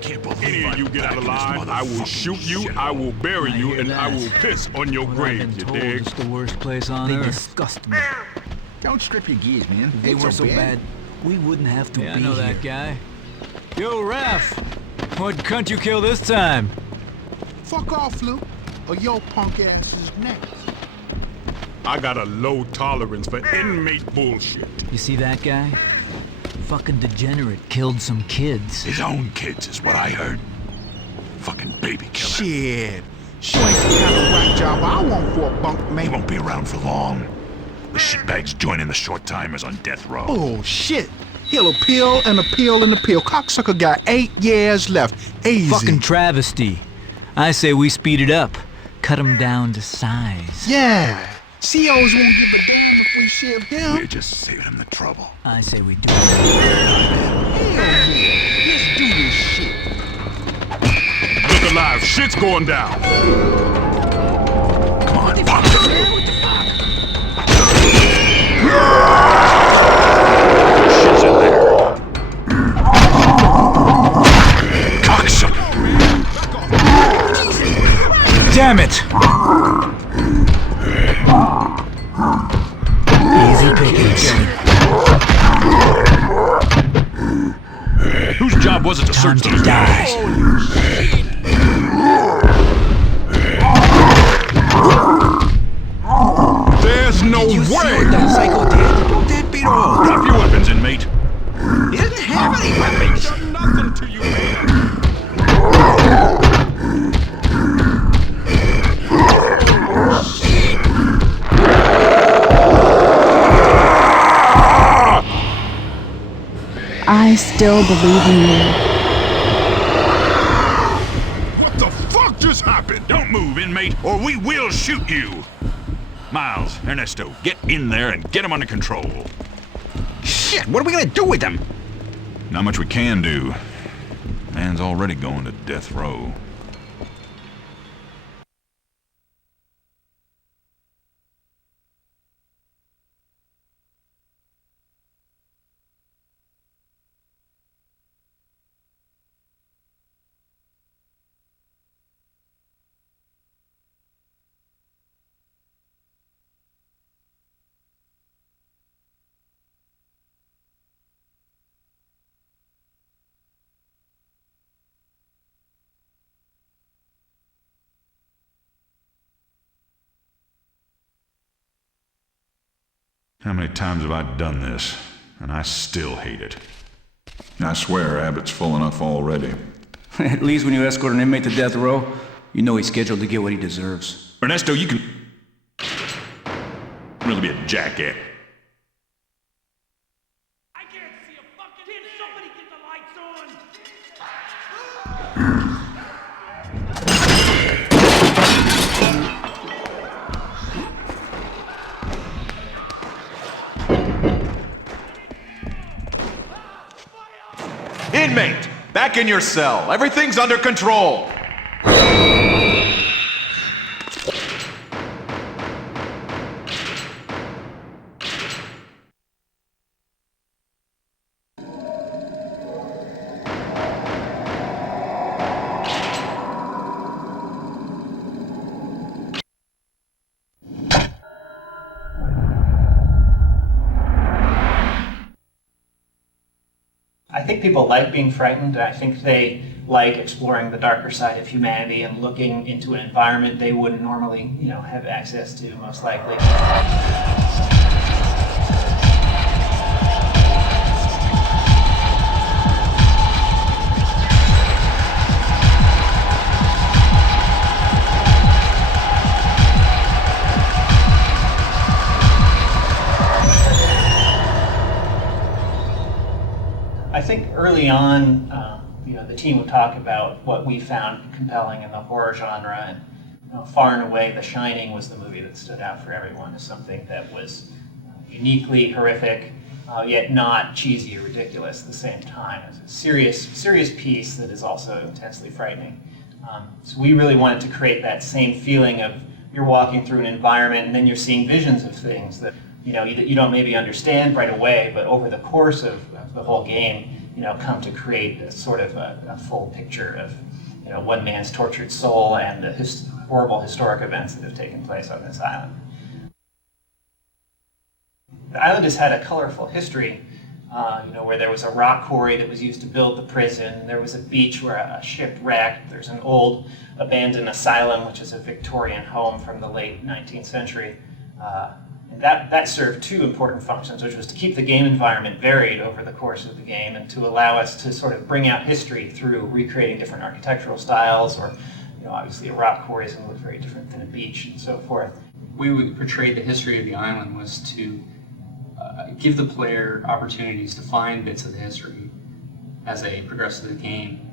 Can't believe any of you get out of line, I will shoot you, I will bury you, and I will piss on your grave, you dig? It's the worst place on earth. They disgust me. Don't strip your gears, man. If they were so bad, we wouldn't have to be here. I know that guy. Yo, Raph! What cunt you kill this time? Fuck off, Luke, or your punk ass is next. I got a low tolerance for inmate bullshit. You see that guy? Fucking degenerate killed some kids. His own kids is what I heard. Fucking baby killer. Shit. She ain't the kind of whack job I want for a bunk, man. He won't be around for long. The shitbag's joining the short timers on death row. Oh, shit. He'll appeal and appeal and appeal. Cocksucker got 8 years left. Easy. Fucking travesty. I say we speed it up. Cut him down to size. Yeah. COs won't give a damn if we shiv him. We're just saving him the trouble. I say we do it. Hell yeah. Let's do this shit. Look alive, shit's going down. Come on, fuck. Shit's in there. Cocksucker. Damn it! Easy pickings. Whose job was it to search those guys? There's no way! That psycho dead? Deadbeat all. Drop your weapons, inmate. He doesn't have any weapons. Done nothing to you, man. I still believe in you. What the fuck just happened? Don't move, inmate, or we will shoot you. Miles, Ernesto, get in there and get him under control. Shit, what are we gonna do with him? Not much we can do. Man's already going to death row. How many times have I done this, and I still hate it? I swear Abbott's full enough already. At least when you escort an inmate to death row, you know he's scheduled to get what he deserves. Ernesto, you can really be a jackass. I can't see a fucking thing. Somebody get the lights on. Inmate, back in your cell. Everything's under control. I think people like being frightened. I think they like exploring the darker side of humanity and looking into an environment they wouldn't normally, have access to, most likely. I think early on, the team would talk about what we found compelling in the horror genre, and far and away, The Shining was the movie that stood out for everyone as something that was uniquely horrific, yet not cheesy or ridiculous at the same time. It's a serious piece that is also intensely frightening. So we really wanted to create that same feeling of you're walking through an environment and then you're seeing visions of things that you don't maybe understand right away, but over the course of the whole game, come to create a sort of a full picture of, one man's tortured soul and the horrible historic events that have taken place on this island. The island has had a colorful history, where there was a rock quarry that was used to build the prison. There was a beach where a ship wrecked. There's an old abandoned asylum, which is a Victorian home from the late 19th century. And that served two important functions, which was to keep the game environment varied over the course of the game and to allow us to sort of bring out history through recreating different architectural styles, or obviously a rock quarry is going to look very different than a beach and so forth. The way we portrayed the history of the island was to give the player opportunities to find bits of the history as they progress through the game.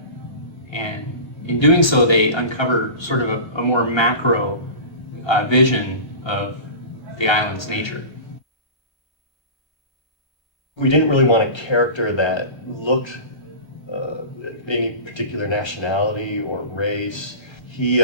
And in doing so, they uncover sort of a more macro vision of the island's nature. We didn't really want a character that looked any particular nationality or race. He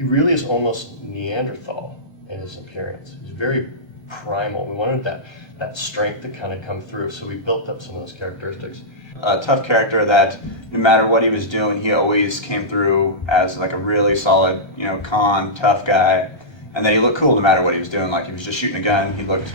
really is almost Neanderthal in his appearance. He's very primal. We wanted that strength to kind of come through, so we built up some of those characteristics. A tough character that no matter what he was doing, he always came through as like a really solid, calm, tough guy. And then he looked cool no matter what he was doing. Like he was just shooting a gun, he looked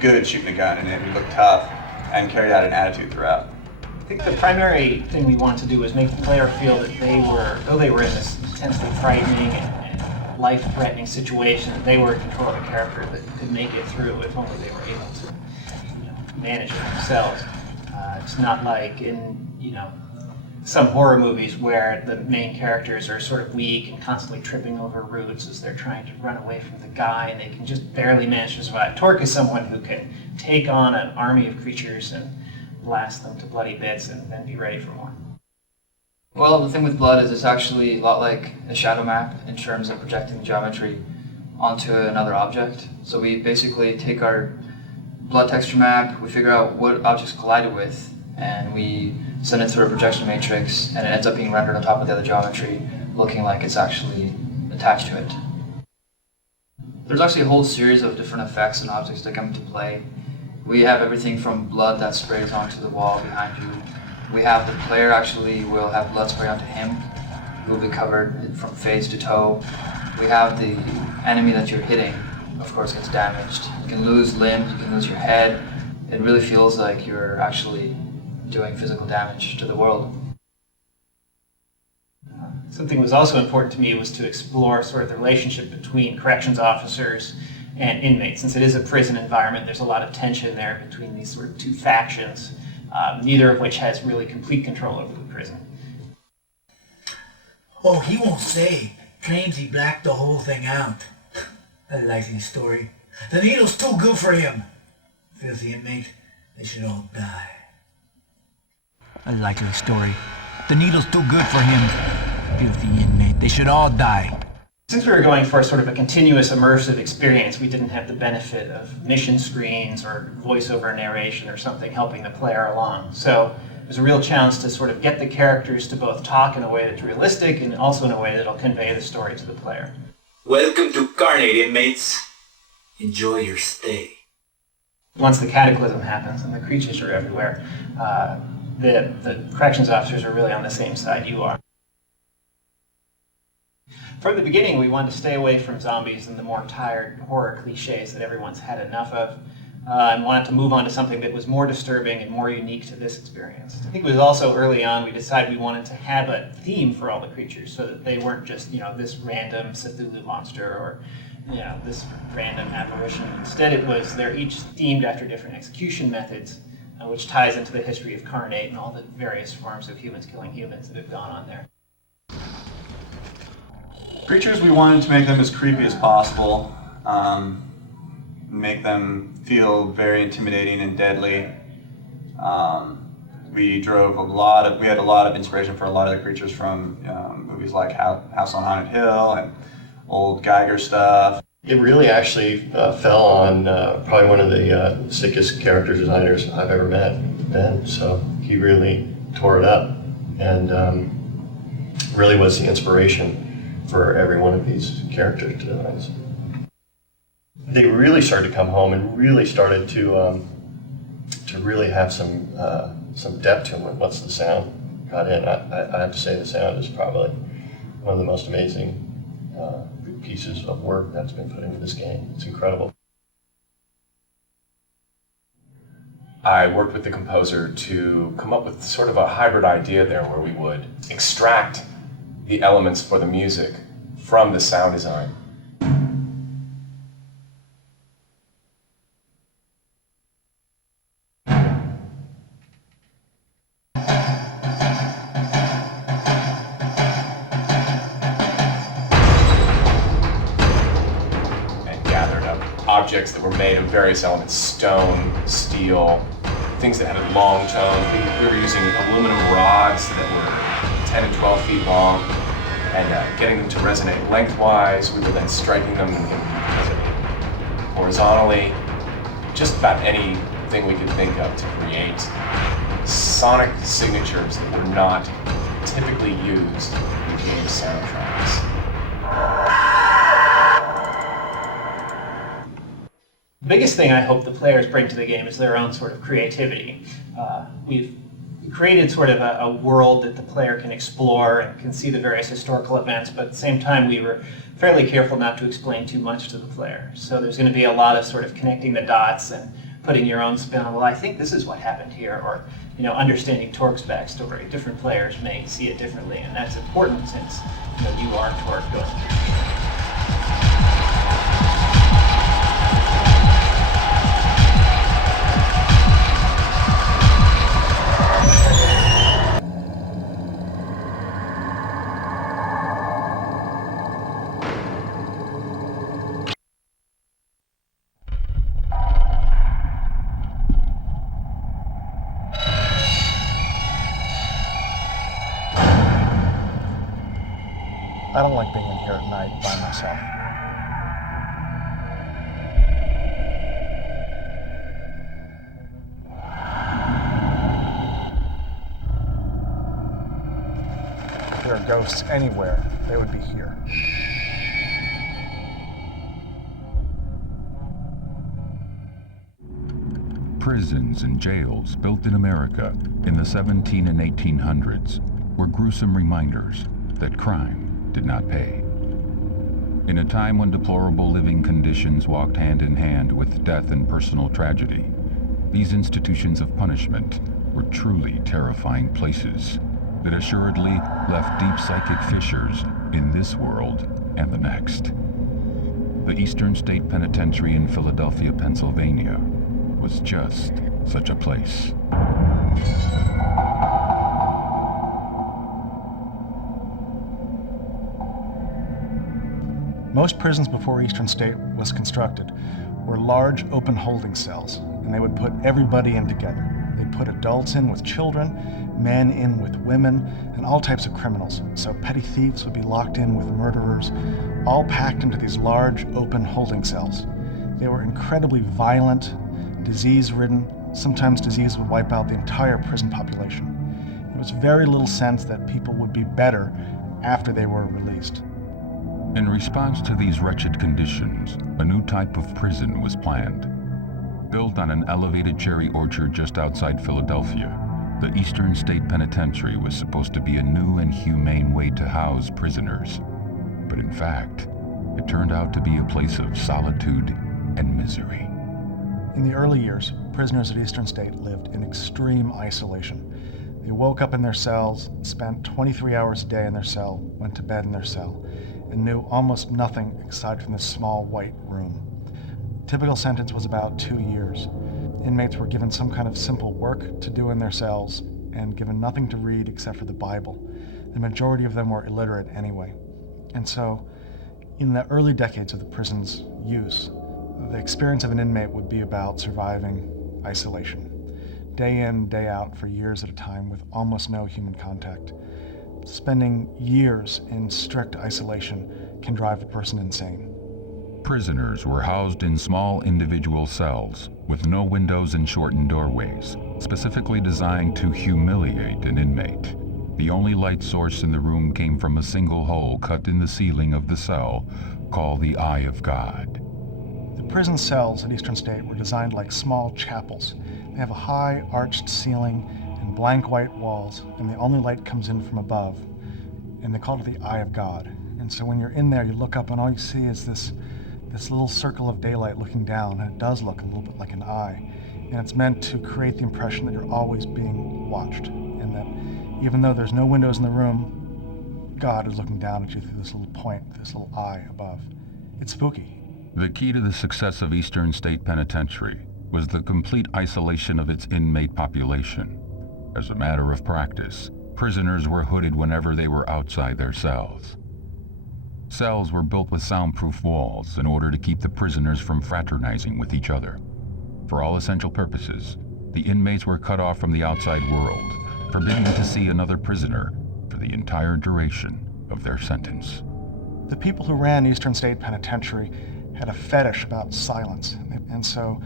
good shooting a gun, and then he looked tough and carried out an attitude throughout. I think the primary thing we wanted to do was make the player feel that though they were in this intensely frightening and life-threatening situation, that they were in control of the character that could make it through if only they were able to manage it themselves. It's not like in some horror movies where the main characters are sort of weak and constantly tripping over roots as they're trying to run away from the guy, and they can just barely manage to survive. Torque is someone who can take on an army of creatures and blast them to bloody bits and then be ready for more. Well, the thing with blood is it's actually a lot like a shadow map in terms of projecting geometry onto another object. So we basically take our blood texture map, we figure out what objects collided with, and we send it through a projection matrix, and it ends up being rendered on top of the other geometry, looking like it's actually attached to it. There's actually a whole series of different effects and objects that come into play. We have everything from blood that sprays onto the wall behind you. We have the player actually will have blood spray onto him. He will be covered from face to toe. We have the enemy that you're hitting, of course, gets damaged. You can lose limbs, you can lose your head. It really feels like you're actually doing physical damage to the world. Something that was also important to me was to explore sort of the relationship between corrections officers and inmates. Since it is a prison environment, there's a lot of tension there between these sort of two factions, neither of which has really complete control over the prison. Oh, he won't say. Claims he blacked the whole thing out. A likely story. The needle's too good for him. Filthy inmate, they should all die. A likely story. The needle's too good for him. Filthy inmate, they should all die. Since we were going for sort of a continuous immersive experience, we didn't have the benefit of mission screens or voiceover narration or something helping the player along. So it was a real challenge to sort of get the characters to both talk in a way that's realistic and also in a way that'll convey the story to the player. Welcome to Carnate, inmates. Enjoy your stay. Once the cataclysm happens and the creatures are everywhere, the corrections officers are really on the same side you are. From the beginning, we wanted to stay away from zombies and the more tired horror cliches that everyone's had enough of, and wanted to move on to something that was more disturbing and more unique to this experience. I think it was also early on we decided we wanted to have a theme for all the creatures so that they weren't just, this random Cthulhu monster or, this random apparition. Instead, they're each themed after different execution methods, which ties into the history of Carnate and all the various forms of humans killing humans that have gone on there. Creatures, we wanted to make them as creepy as possible, make them feel very intimidating and deadly. We had a lot of inspiration for a lot of the creatures from movies like House on Haunted Hill and old Geiger stuff. It really actually fell on probably one of the sickest character designers I've ever met, Ben. So he really tore it up and really was the inspiration for every one of these character designs. They really started to come home and really started to really have some depth to them once the sound got in. I have to say the sound is probably one of the most amazing pieces of work that's been put into this game. It's incredible. I worked with the composer to come up with sort of a hybrid idea there where we would extract the elements for the music from the sound design. Objects that were made of various elements, stone, steel, things that had long tones. We were using aluminum rods that were 10 and 12 feet long and getting them to resonate lengthwise. We were then striking them horizontally, just about anything we could think of to create sonic signatures that were not typically used in game soundtracks. The biggest thing I hope the players bring to the game is their own sort of creativity. We've created sort of a world that the player can explore and can see the various historical events, but at the same time we were fairly careful not to explain too much to the player. So there's going to be a lot of sort of connecting the dots and putting your own spin on, well, I think this is what happened here, or understanding Torque's backstory. Different players may see it differently, and that's important since you are Torque going through. I don't like being in here at night by myself. If there are ghosts anywhere, they would be here. Prisons and jails built in America in the 17 and 1800s were gruesome reminders that crime did not pay. In a time when deplorable living conditions walked hand in hand with death and personal tragedy, these institutions of punishment were truly terrifying places that assuredly left deep psychic fissures in this world and the next. The Eastern State Penitentiary in Philadelphia, Pennsylvania, was just such a place. Most prisons before Eastern State was constructed were large open holding cells, and they would put everybody in together. They'd put adults in with children, men in with women, and all types of criminals. So petty thieves would be locked in with murderers, all packed into these large open holding cells. They were incredibly violent, disease-ridden. Sometimes disease would wipe out the entire prison population. There was very little sense that people would be better after they were released. In response to these wretched conditions, a new type of prison was planned. Built on an elevated cherry orchard just outside Philadelphia, the Eastern State Penitentiary was supposed to be a new and humane way to house prisoners. But in fact, it turned out to be a place of solitude and misery. In the early years, prisoners at Eastern State lived in extreme isolation. They woke up in their cells, spent 23 hours a day in their cell, went to bed in their cell, and knew almost nothing aside from this small white room. The typical sentence was about 2 years. Inmates were given some kind of simple work to do in their cells and given nothing to read except for the Bible. The majority of them were illiterate anyway. And so, in the early decades of the prison's use, the experience of an inmate would be about surviving isolation. Day in, day out for years at a time with almost no human contact. Spending years in strict isolation can drive a person insane. Prisoners were housed in small individual cells with no windows and shortened doorways, specifically designed to humiliate an inmate. The only light source in the room came from a single hole cut in the ceiling of the cell, called the Eye of God. The prison cells at Eastern State were designed like small chapels. They have a high arched ceiling and blank white walls, and the only light comes in from above, and they call it the Eye of God. And so when you're in there, you look up and all you see is this little circle of daylight looking down, and it does look a little bit like an eye. And it's meant to create the impression that you're always being watched, and that even though there's no windows in the room, God is looking down at you through this little point, this little eye above. It's spooky. The key to the success of Eastern State Penitentiary was the complete isolation of its inmate population. As a matter of practice, prisoners were hooded whenever they were outside their cells. Cells were built with soundproof walls in order to keep the prisoners from fraternizing with each other. For all essential purposes, the inmates were cut off from the outside world, forbidden to see another prisoner for the entire duration of their sentence. The people who ran Eastern State Penitentiary had a fetish about silence. And so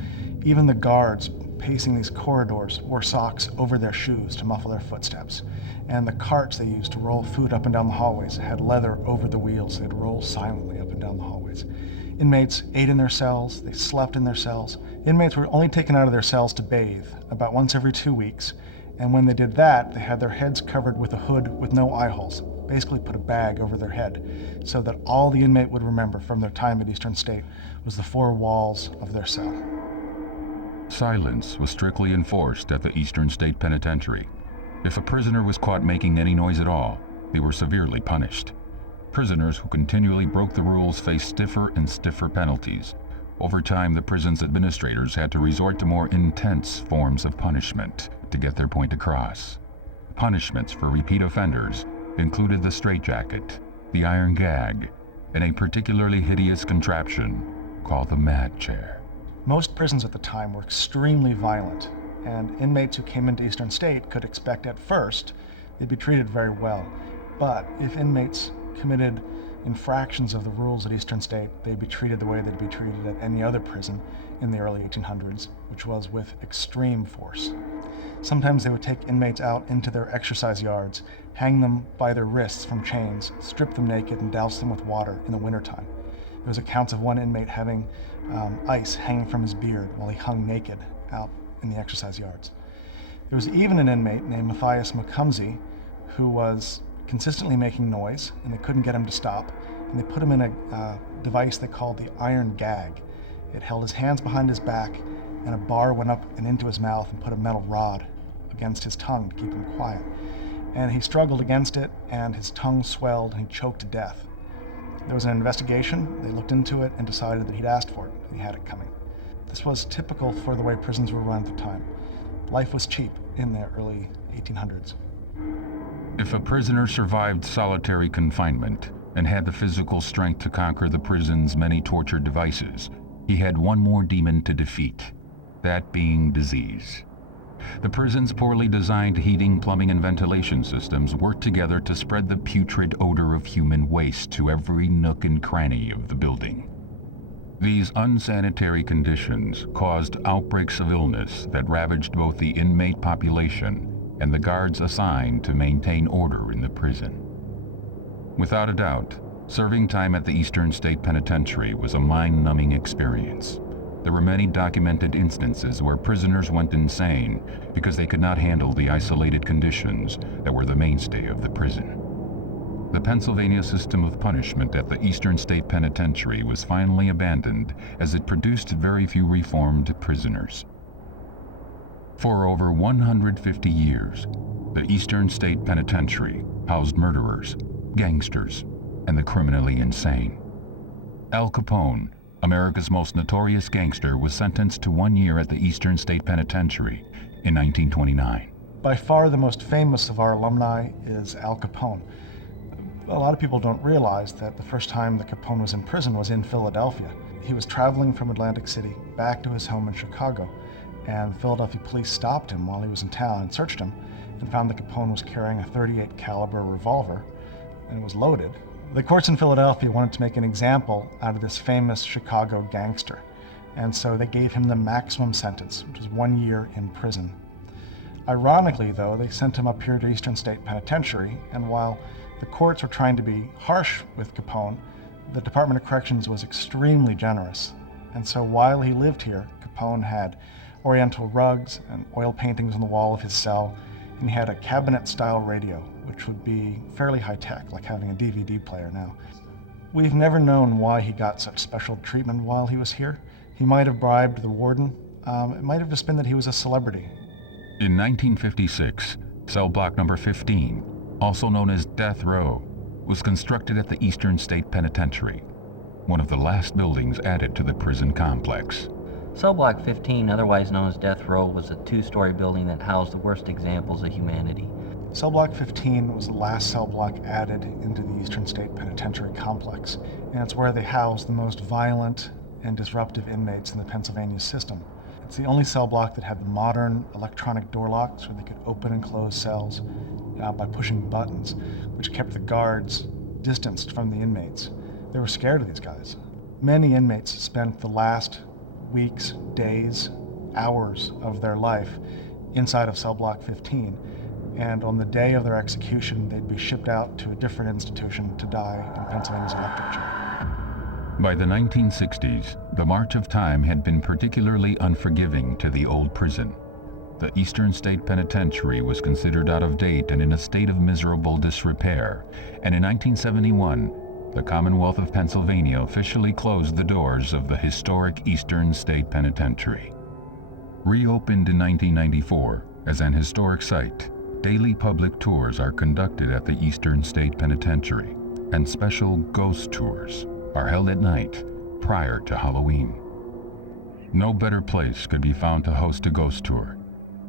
even the guards pacing these corridors wore socks over their shoes to muffle their footsteps. And the carts they used to roll food up and down the hallways had leather over the wheels. They'd roll silently up and down the hallways. Inmates ate in their cells. They slept in their cells. Inmates were only taken out of their cells to bathe about once every 2 weeks. And when they did that, they had their heads covered with a hood with no eye holes. Basically put a bag over their head so that all the inmate would remember from their time at Eastern State was the 4 walls of their cell. Silence was strictly enforced at the Eastern State Penitentiary. If a prisoner was caught making any noise at all, they were severely punished. Prisoners who continually broke the rules faced stiffer and stiffer penalties. Over time, the prison's administrators had to resort to more intense forms of punishment to get their point across. Punishments for repeat offenders included the straitjacket, the iron gag, and a particularly hideous contraption called the mad chair. Most prisons at the time were extremely violent, and inmates who came into Eastern State could expect at first they'd be treated very well. But if inmates committed infractions of the rules at Eastern State, they'd be treated the way they'd be treated at any other prison in the early 1800s, which was with extreme force. Sometimes they would take inmates out into their exercise yards, hang them by their wrists from chains, strip them naked, and douse them with water in the wintertime. There was accounts of one inmate having ice hanging from his beard while he hung naked out in the exercise yards. There was even an inmate named Matthias Macumsey who was consistently making noise, and they couldn't get him to stop, and they put him in a device they called the iron gag. It held his hands behind his back, and a bar went up and into his mouth and put a metal rod against his tongue to keep him quiet. And he struggled against it, and his tongue swelled, and he choked to death. There was an investigation. They looked into it and decided that he'd asked for it, and he had it coming. This was typical for the way prisons were run at the time. Life was cheap in the early 1800s. If a prisoner survived solitary confinement and had the physical strength to conquer the prison's many torture devices, he had one more demon to defeat, that being disease. The prison's poorly designed heating, plumbing, and ventilation systems worked together to spread the putrid odor of human waste to every nook and cranny of the building. These unsanitary conditions caused outbreaks of illness that ravaged both the inmate population and the guards assigned to maintain order in the prison. Without a doubt, serving time at the Eastern State Penitentiary was a mind-numbing experience. There were many documented instances where prisoners went insane because they could not handle the isolated conditions that were the mainstay of the prison. The Pennsylvania system of punishment at the Eastern State Penitentiary was finally abandoned as it produced very few reformed prisoners. For over 150 years, the Eastern State Penitentiary housed murderers, gangsters, and the criminally insane. Al Capone, America's most notorious gangster, was sentenced to 1 year at the Eastern State Penitentiary in 1929. By far the most famous of our alumni is Al Capone. A lot of people don't realize that the first time that Capone was in prison was in Philadelphia. He was traveling from Atlantic City back to his home in Chicago, and Philadelphia police stopped him while he was in town and searched him and found that Capone was carrying a .38 caliber revolver, and it was loaded. The courts in Philadelphia wanted to make an example out of this famous Chicago gangster, and so they gave him the maximum sentence, which was 1 year in prison. Ironically, though, they sent him up here to Eastern State Penitentiary, and while the courts were trying to be harsh with Capone, the Department of Corrections was extremely generous. And so while he lived here, Capone had oriental rugs and oil paintings on the wall of his cell, and he had a cabinet-style radio, which would be fairly high-tech, like having a DVD player now. We've never known why he got such special treatment while he was here. He might have bribed the warden. It might have just been that he was a celebrity. In 1956, cell block number 15, also known as Death Row, was constructed at the Eastern State Penitentiary, one of the last buildings added to the prison complex. Cell Block 15, otherwise known as Death Row, was a 2-story building that housed the worst examples of humanity. Cell Block 15 was the last cell block added into the Eastern State Penitentiary complex, and it's where they housed the most violent and disruptive inmates in the Pennsylvania system. It's the only cell block that had the modern electronic door locks where they could open and close cells by pushing buttons, which kept the guards distanced from the inmates. They were scared of these guys. Many inmates spent the last weeks, days, hours of their life inside of cell block 15, and on the day of their execution, they'd be shipped out to a different institution to die in Pennsylvania's electric chair. By the 1960s, the march of time had been particularly unforgiving to the old prison. The Eastern State Penitentiary was considered out of date and in a state of miserable disrepair, and in 1971, the Commonwealth of Pennsylvania officially closed the doors of the historic Eastern State Penitentiary. Reopened in 1994 as an historic site, daily public tours are conducted at the Eastern State Penitentiary, and special ghost tours are held at night prior to Halloween. No better place could be found to host a ghost tour.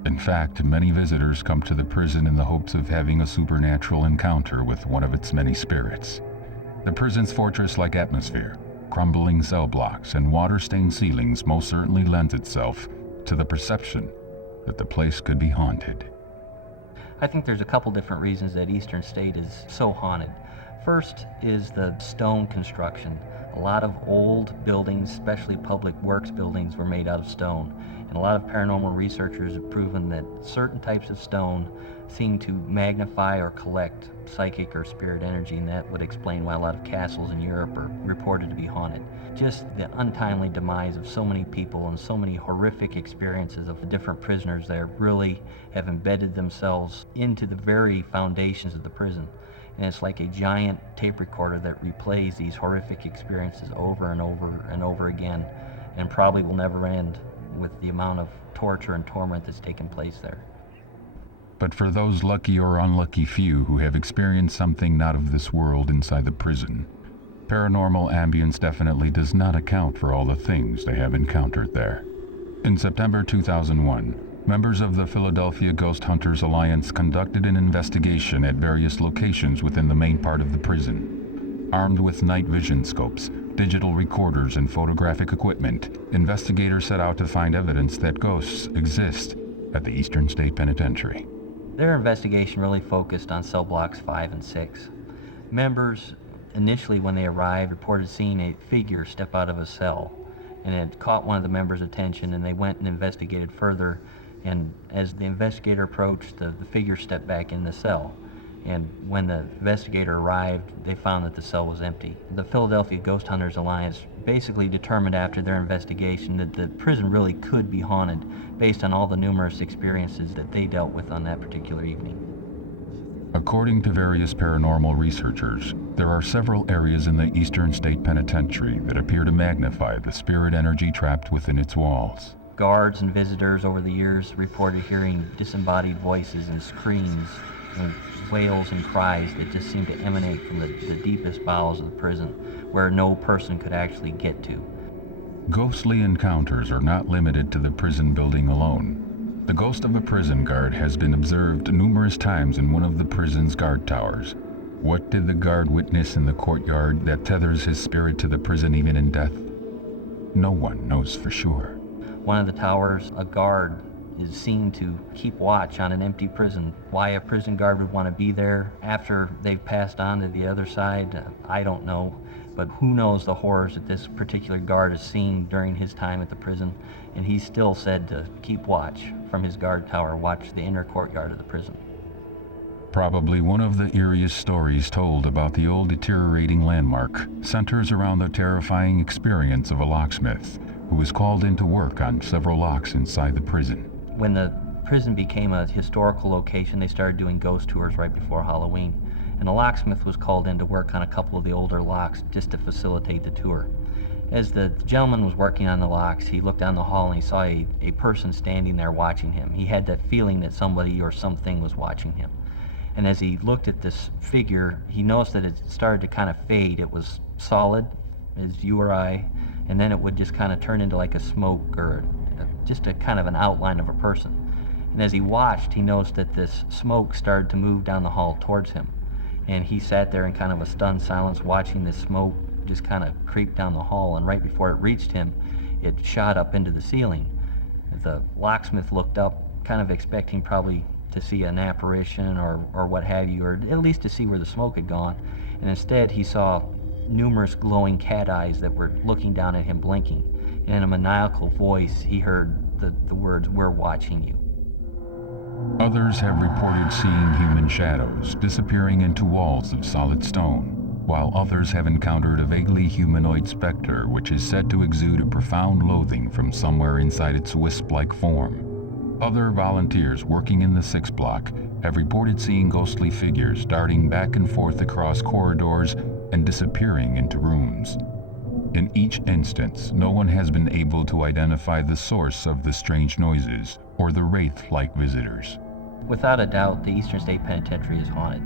In fact, many visitors come to the prison in the hopes of having a supernatural encounter with one of its many spirits. The prison's fortress-like atmosphere, crumbling cell blocks, and water-stained ceilings most certainly lends itself to the perception that the place could be haunted. I think there's a couple different reasons that Eastern State is so haunted. First is the stone construction. A lot of old buildings, especially public works buildings, were made out of stone. And a lot of paranormal researchers have proven that certain types of stone seem to magnify or collect psychic or spirit energy, and that would explain why a lot of castles in Europe are reported to be haunted. Just the untimely demise of so many people and so many horrific experiences of the different prisoners there really have embedded themselves into the very foundations of the prison. And it's like a giant tape recorder that replays these horrific experiences over and over and over again, and probably will never end with the amount of torture and torment that's taken place there. But for those lucky or unlucky few who have experienced something not of this world inside the prison, paranormal ambience definitely does not account for all the things they have encountered there. In September 2001, members of the Philadelphia Ghost Hunters Alliance conducted an investigation at various locations within the main part of the prison. Armed with night vision scopes, digital recorders, and photographic equipment, investigators set out to find evidence that ghosts exist at the Eastern State Penitentiary. Their investigation really focused on cell blocks 5 and 6. Members, initially when they arrived, reported seeing a figure step out of a cell, and it caught one of the members' attention, and they went and investigated further, and as the investigator approached, the figure stepped back in the cell. And when the investigator arrived, they found that the cell was empty. The Philadelphia Ghost Hunters Alliance basically determined after their investigation that the prison really could be haunted based on all the numerous experiences that they dealt with on that particular evening. According to various paranormal researchers, there are several areas in the Eastern State Penitentiary that appear to magnify the spirit energy trapped within its walls. Guards and visitors over the years reported hearing disembodied voices and screams and wails and cries that just seemed to emanate from the deepest bowels of the prison, where no person could actually get to. Ghostly encounters are not limited to the prison building alone. The ghost of a prison guard has been observed numerous times in one of the prison's guard towers. What did the guard witness in the courtyard that tethers his spirit to the prison even in death? No one knows for sure. One of the towers, a guard is seen to keep watch on an empty prison. Why a prison guard would want to be there after they've passed on to the other side, I don't know. But who knows the horrors that this particular guard has seen during his time at the prison. And he's still said to keep watch from his guard tower, watch the inner courtyard of the prison. Probably one of the eeriest stories told about the old deteriorating landmark centers around the terrifying experience of a locksmith who was called in to work on several locks inside the prison. When the prison became a historical location, they started doing ghost tours right before Halloween. And a locksmith was called in to work on a couple of the older locks just to facilitate the tour. As the gentleman was working on the locks, he looked down the hall and he saw a person standing there watching him. He had that feeling that somebody or something was watching him. And as he looked at this figure, he noticed that it started to kind of fade. It was solid as you or I, and then it would just kind of turn into like a smoke or just a kind of an outline of a person. And as he watched, he noticed that this smoke started to move down the hall towards him. And he sat there in kind of a stunned silence watching this smoke just kind of creep down the hall, and right before it reached him, it shot up into the ceiling. The locksmith looked up, kind of expecting probably to see an apparition or what have you, or at least to see where the smoke had gone. And instead he saw numerous glowing cat eyes that were looking down at him, blinking. And in a maniacal voice, he heard the words, "We're watching you." Others have reported seeing human shadows disappearing into walls of solid stone, while others have encountered a vaguely humanoid specter which is said to exude a profound loathing from somewhere inside its wisp-like form. Other volunteers working in the 6th block have reported seeing ghostly figures darting back and forth across corridors and disappearing into rooms. In each instance, no one has been able to identify the source of the strange noises or the wraith-like visitors. Without a doubt, the Eastern State Penitentiary is haunted.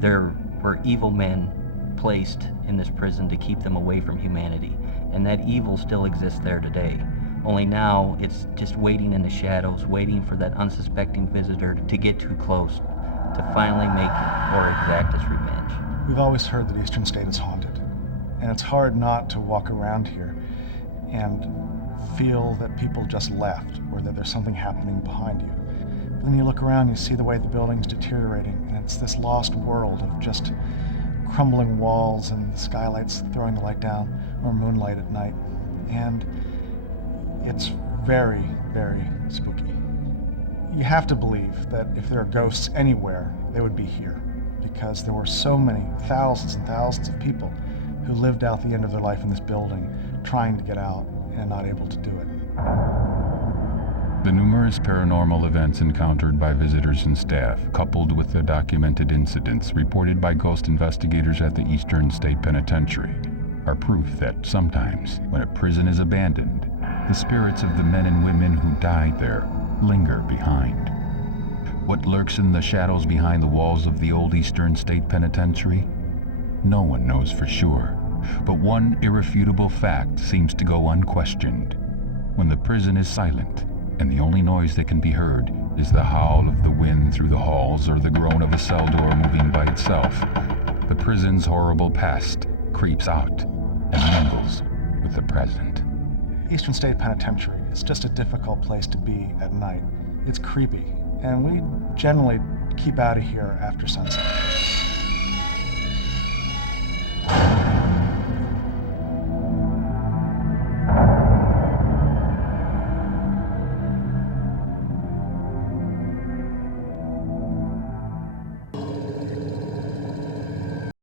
There were evil men placed in this prison to keep them away from humanity, and that evil still exists there today. Only now it's just waiting in the shadows, waiting for that unsuspecting visitor to get too close, to finally make or exact its revenge. We've always heard that Eastern State is haunted, and it's hard not to walk around here and feel that people just left, or that there's something happening behind you. But then you look around, you see the way the building's deteriorating, and it's this lost world of just crumbling walls and skylights throwing the light down, or moonlight at night. And it's very, very spooky. You have to believe that if there are ghosts anywhere, they would be here, because there were so many, thousands and thousands of people who lived out the end of their life in this building, trying to get out and not able to do it. The numerous paranormal events encountered by visitors and staff, coupled with the documented incidents reported by ghost investigators at the Eastern State Penitentiary, are proof that sometimes, when a prison is abandoned, the spirits of the men and women who died there linger behind. What lurks in the shadows behind the walls of the old Eastern State Penitentiary? No one knows for sure, but one irrefutable fact seems to go unquestioned. When the prison is silent, and the only noise that can be heard is the howl of the wind through the halls or the groan of a cell door moving by itself, the prison's horrible past creeps out and mingles with the present. Eastern State Penitentiary is just a difficult place to be at night. It's creepy, and we generally keep out of here after sunset.